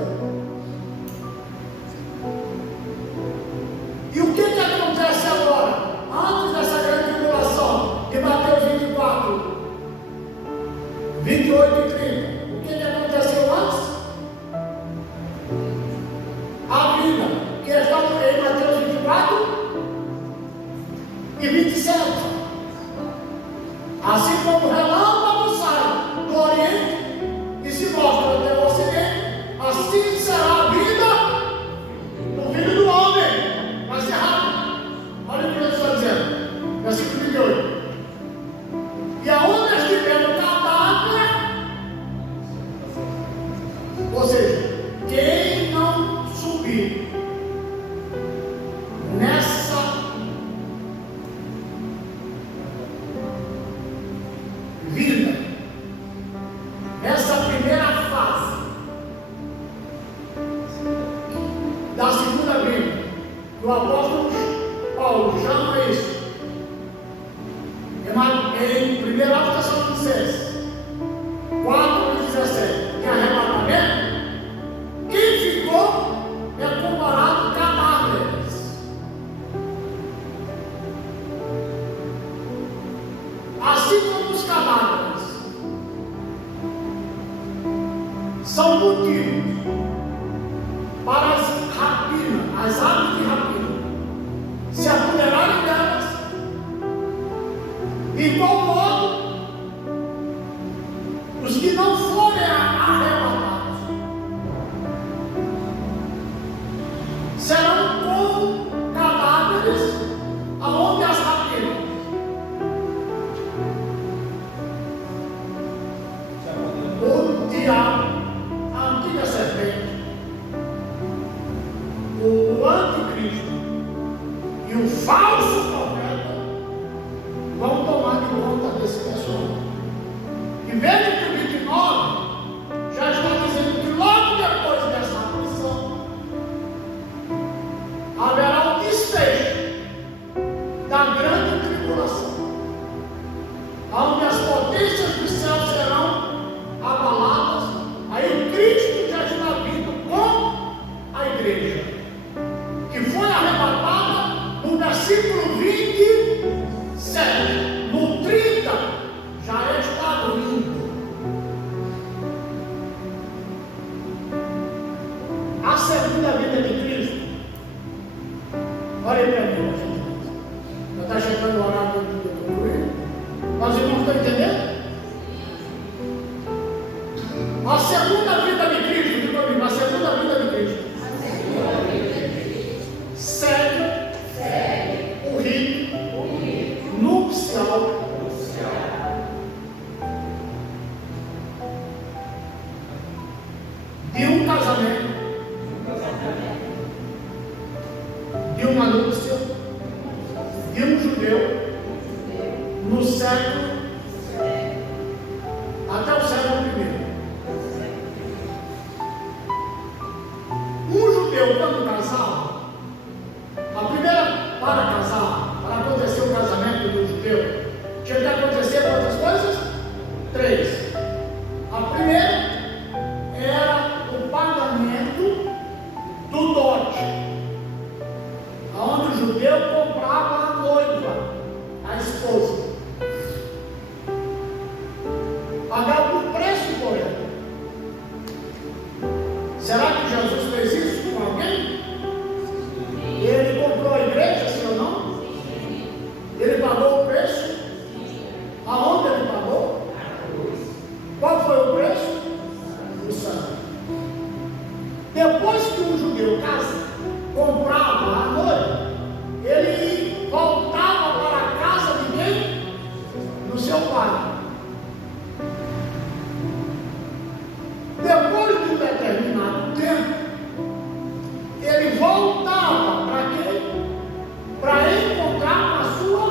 E o que acontece agora? Antes dessa grande tribulação de Mateus 24, 28 e 30. O que aconteceu antes? A vida, que está em Mateus 24 e 27. Assim como o relâmpago sai do Oriente e se mostra até o Ocidente, assim será a vida do Filho do Homem. Vai ser rápido. Olha o que Deus está dizendo. Versículo 28. E aonde estiver o cadáver, ou seja, quem não subir nessa vida, nessa primeira fase da segunda vida, que o apóstolo Paulo chama isso em 1 Tessalonicenses 4:17, que é arrebatamento. Quem ficou é comparado a cadáveres. Assim como os cadáveres são motivos para as rapinas, as aves de rapina, se apoderarem delas. De igual modo, os que não forem arrebatados serão como cadáveres aonde as rapinas. O diabo, a antiga serpente, o anticristo e o falso profeta vão tomar de conta desse pessoal. E veja que o 29 já está dizendo que logo depois dessa aflição haverá o desfecho da grande tribulação, onde as potências do céu serão abaladas. Aí Cristo já está vindo com a igreja, que foi arrebatada no versículo 27. No 30 já está vindo. A segunda vida de Cristo. Olha aí para mim, meus irmãos. Já está chegando o horário de eu concluir. Mas irmãos estão entendendo? A segunda vida de Cristo, diga comigo, a segunda vida de Cristo. Segue o rito nupcial de um casamento, de uma núpcia, de um judeu no século até o século I. Um judeu, quando casava, a primeira, para casar, para acontecer o casamento do judeu, tinha que acontecer quantas coisas? 3. A primeira era o pagamento do dote, onde o judeu comprava a noiva, a esposa, pagava o preço por ela. Será que Jesus fez isso com alguém? Ele comprou a igreja, sim ou não? Ele pagou o preço? Aonde ele pagou? Qual foi o preço? O sangue. Depois que um judeu comprava a noiva, ele voltava para a casa de quem? Do seu pai. Depois de um determinado tempo, ele voltava para quem? Para encontrar a sua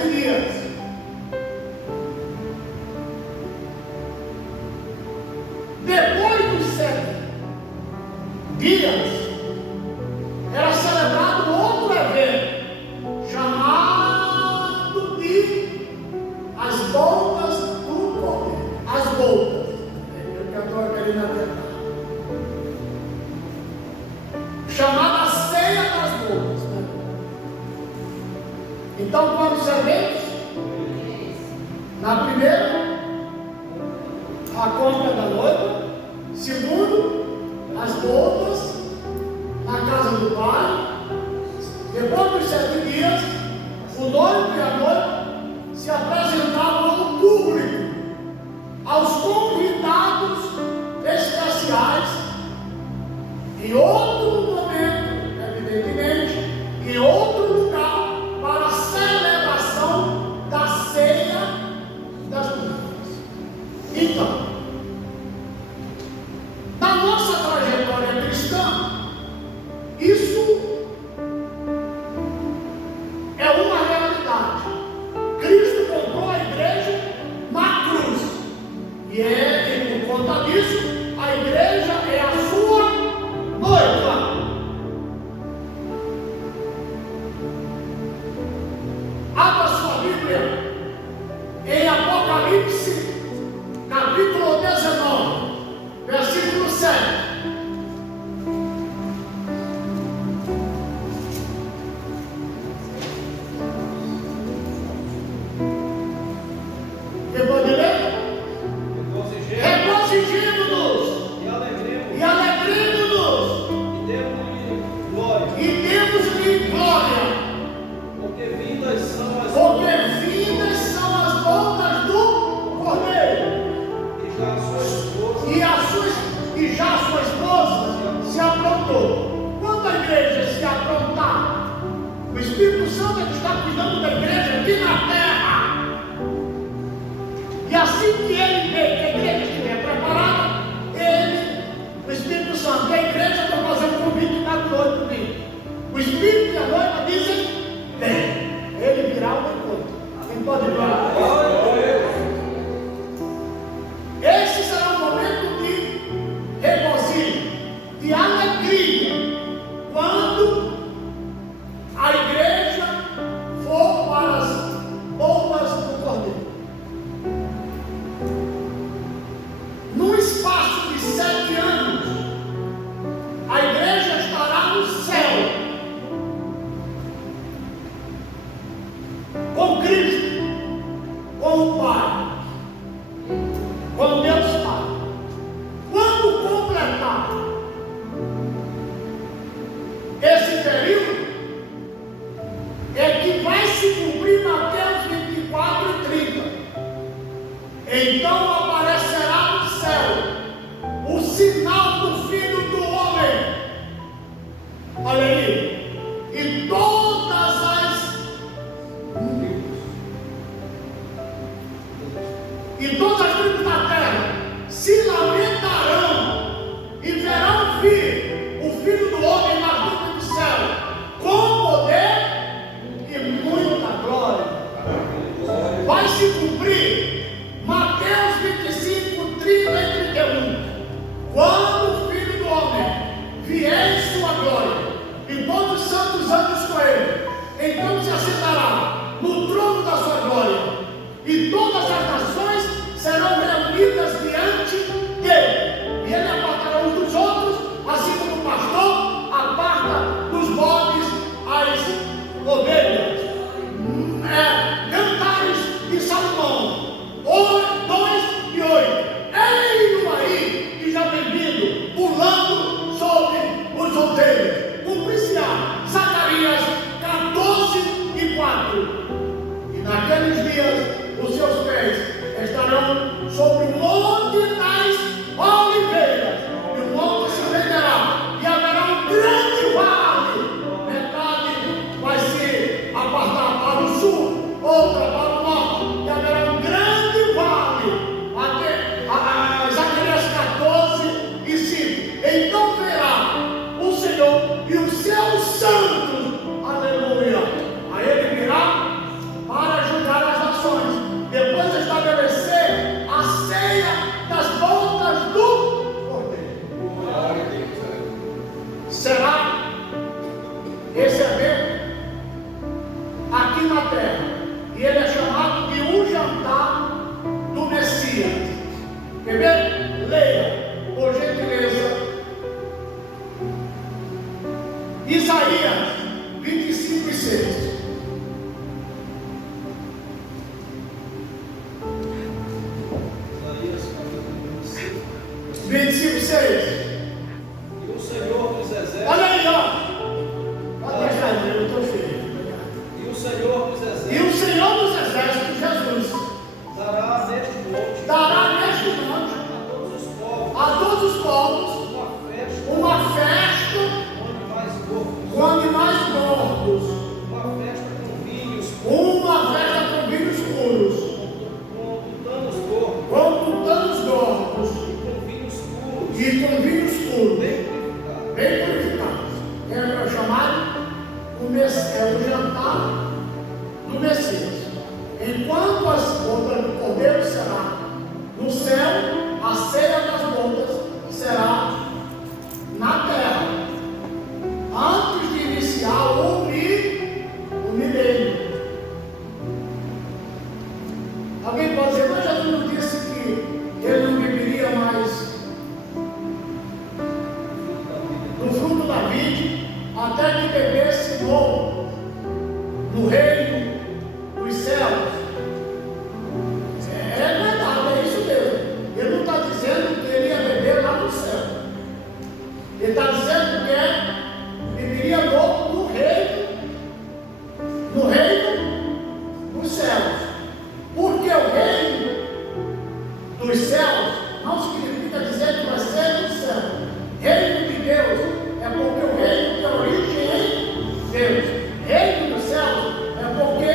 7 dias. Depois dos 7 dias, era celebrado outro evento, chamado de as bodas do Cordeiro. As bodas. Eu estou querendo adiantar. Chamada ceia das bodas. Né? Então, quantos eventos? Na primeira, a compra da noiva. Segundo, as bodas na casa do pai. Depois dos 7 dias, o noivo e a noiva se apresentavam ao público, aos convidados especiais, em outro momento, evidentemente, em outro lugar, para a celebração da ceia das noivas. Então, na nossa trajetória cristã, isso é uma realidade. Cristo comprou a igreja na cruz. E por conta disso, a igreja é a sua noiva. Abra sua Bíblia em Apocalipse, capítulo 19, versículo 7. Depois de ler? Regozijemo-nos E alegremos. e alegremos-nos E demos-lhe glória. e demos-lhe glória, Porque vindas são as porque vindas são as bodas do Cordeiro, e já a sua esposa e já a sua esposa se aprontou. Quando a igreja se aprontar, o Espírito Santo é que está cuidando da igreja aqui na terra. E assim que ele vê que a igreja estiver preparada, o Espírito Santo e a igreja vão fazer um convite da noite comigo. O Espírito e a noiva dizem, vem. Ele virá ao encontro. Quem pode ver? Esse será um momento de regozijo, de alegria, quando a igreja for para as bodas do Cordeiro. Num espaço de 7 anos, a igreja estará no céu, com Cristo, com o Pai, com Deus Pai. Quando completar esse período, é que vai se cumprir Mateus 24 e 30. Então aparecerá no céu o sinal do Filho do Homem. Olha aí. E todas as tribos da terra se lamentarão e verão vir o Filho do Homem na nuvem do céu, com poder e muita glória. Vai se cumprir Mateus 25, 30 e 31. Quando o Filho do Homem vier em sua glória, e todos os santos anjos com ele, então se assentará no trono da sua glória, e todas as nações serão reunidas diante dele, e ele apartará uns dos outros, assim como o pastor aparta dos bodes as ovelhas. Cantares de Salomão 2 e 8. Ei-lo aí, que já vem vindo, pulando sobre os outeiros. Cumprir-se-á Zacarias 14 e 4. E naqueles dias os seus pés 25, 6. E o Senhor dos exércitos. Olha aí, ó. Pode deixar aí, eu estou cheio. E o Senhor dos exércitos. E o Senhor dos Exércitos, Jesus, Dará neste monte. dará neste monte A todos os povos. a todos os povos Uma festa uma festa com animais gordos. com animais mortos, Uma festa com vinhos puros. uma festa com vinhos puros, Com tutanos gordos. com tutanos gordos Com vinhos puros. e com vinhos puros, Bem purificados. bem purificados. É chamado o jantar do Messias. Enquanto as bodas do cordeiro será no céu, a ceia das bodas será na terra, antes de iniciar o milênio. Alguém pode dizer, mas Jesus não disse que ele não beberia mais do fruto da vide, até que bebesse no reino dos céus. É verdade, é isso mesmo. Ele não está dizendo que ele ia beber lá no céu. Ele está dizendo que beberia no reino dos céus. Porque o reino dos céus não significa dizer que vai ser no céu. Reino de Deus é porque o reino tem origem em Deus. Reino dos céus é porque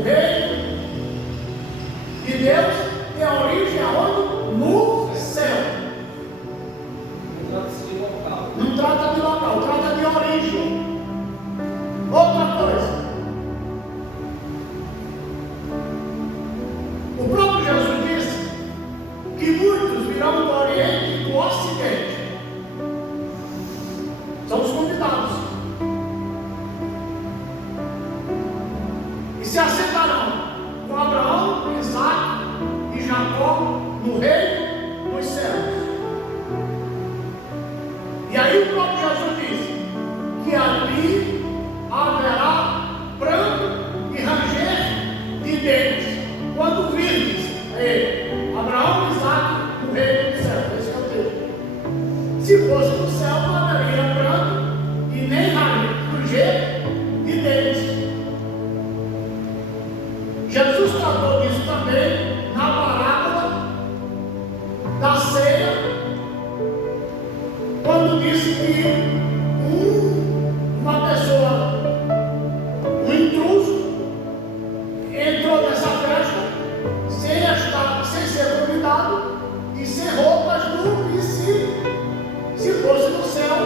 o reino de Deus tem origem aonde? No céu. Trata-se de local. Não trata de local, trata de origem. Outra coisa. O próprio Jesus disse que muitos virão do Oriente e do Ocidente. São os convidados. E se assentarão com Abraão, Isaac e Jacó no reino dos céus. E aí o próprio Jesus disse que ali haverá pranto e ranger de dentes quando virdes ele, Abraão e Isaac no reino dos céus. Esse é o texto. Se fosse no céu, não haveria pranto e nem ranger de dentes. Jesus tratou disso também na parábola da ceia, quando disse que uma pessoa, um intruso, entrou nessa festa sem ser convidado e sem roupas nu, e se fosse no céu,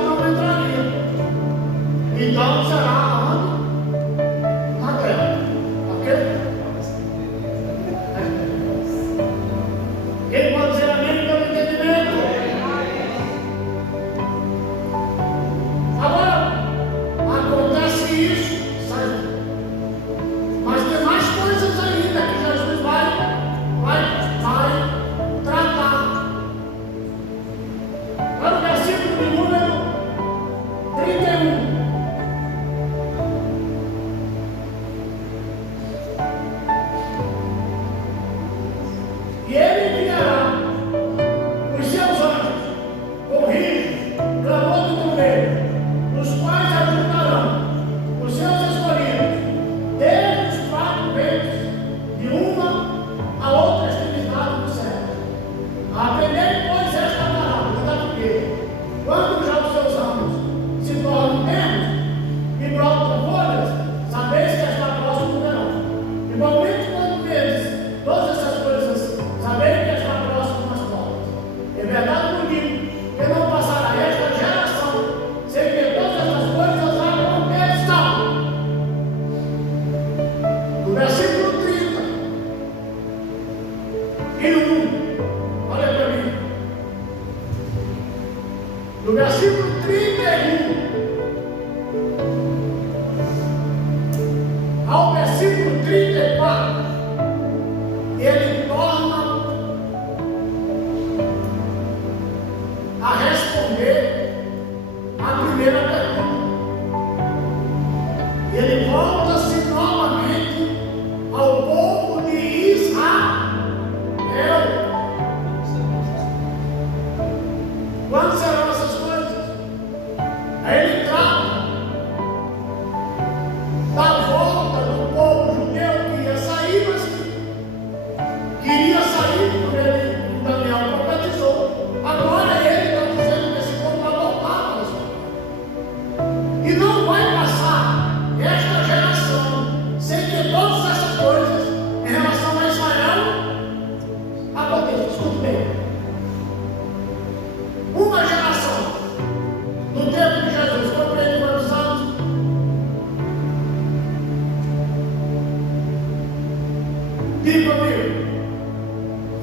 Diga comigo.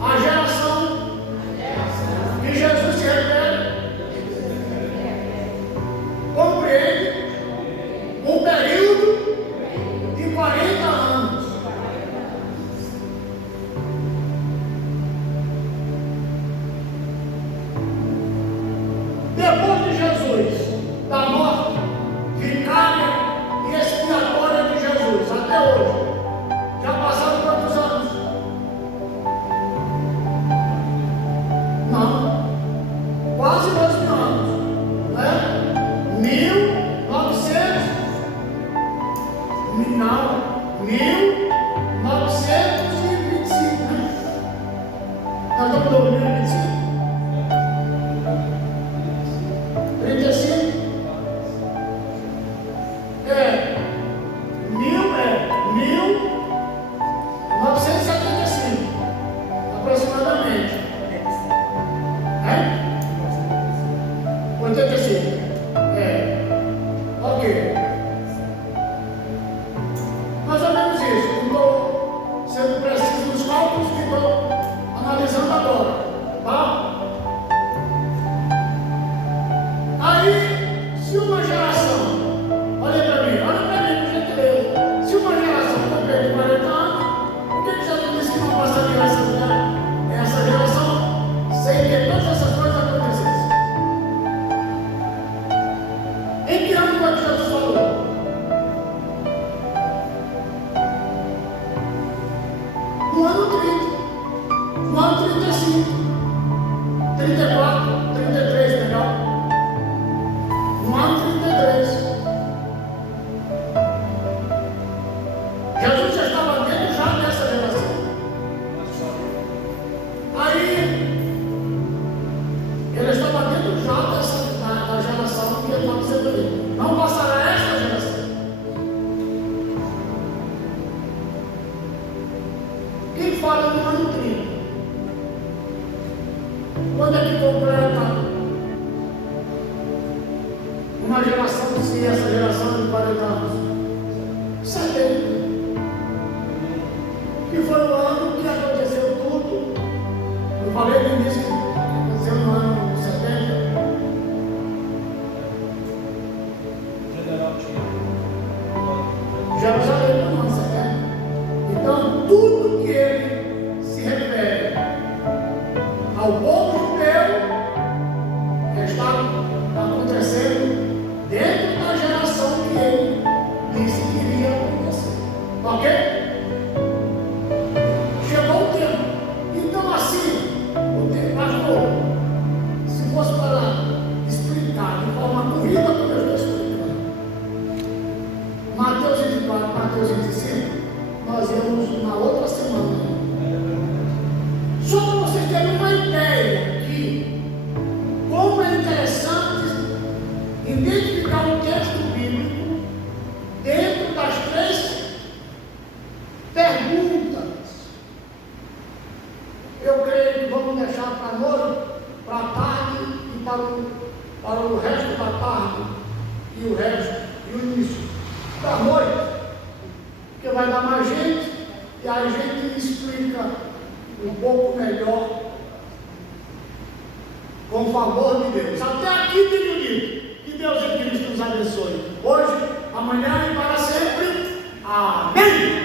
A geração que Jesus se refere compreende um período de 40 anos. Depois de Jesus, da morte vicária e expiatória de Jesus, até hoje, já passaram quantos anos? Não, quase 2.000 anos, né? 1900, não, 1925, né? Nós estamos em 2025. 35? É 1975, aproximadamente. É? 85. É. Ok. Mais ou menos isso. Não estou sendo preciso nos cálculos que estou analisando agora. Tá? Aí, se uma geração, olha para mim, por gentileza, se uma geração completa 40 anos, por que Jesus disse que não passaria essa geração sem que todas essas coisas acontecessem? Em que ano foi que Jesus falou? No ano 30, no ano 35, 34, 33, melhor. No ano 33, Jesus já estava dentro já dessa geração. Aí, ele estava dentro já da geração que ele estava dizendo ali. Não passará esta geração. Quem fala no ano 30? Quando é que completa uma geração, se essa geração de 40 anos? 70. Que foi o ano que aconteceu tudo. Eu falei no início que aconteceu no ano 70. General tinha. Jerusalém no ano 70. Então, tudo que ele se refere ao povo judeu está acontecendo dentro da geração que ele disse que iria acontecer. Ok? Chegou o tempo. Então, assim, o tempo, pastor, se fosse para explicar de forma corrida como eu estou explicando, Mateus 24, Mateus 25, nós íamos na outra semana. Só para vocês terem uma ideia aqui, como é interessante identificar um texto bíblico dentro das 3 perguntas. Eu creio que vamos deixar para a noite, para a tarde e para o resto da tarde e o resto e o início da noite, porque vai dar mais gente e aí a gente explica um pouco melhor com o favor de Deus. Até aqui tenho dito. Que Deus em Cristo nos abençoe. Hoje, amanhã e para sempre. Amém.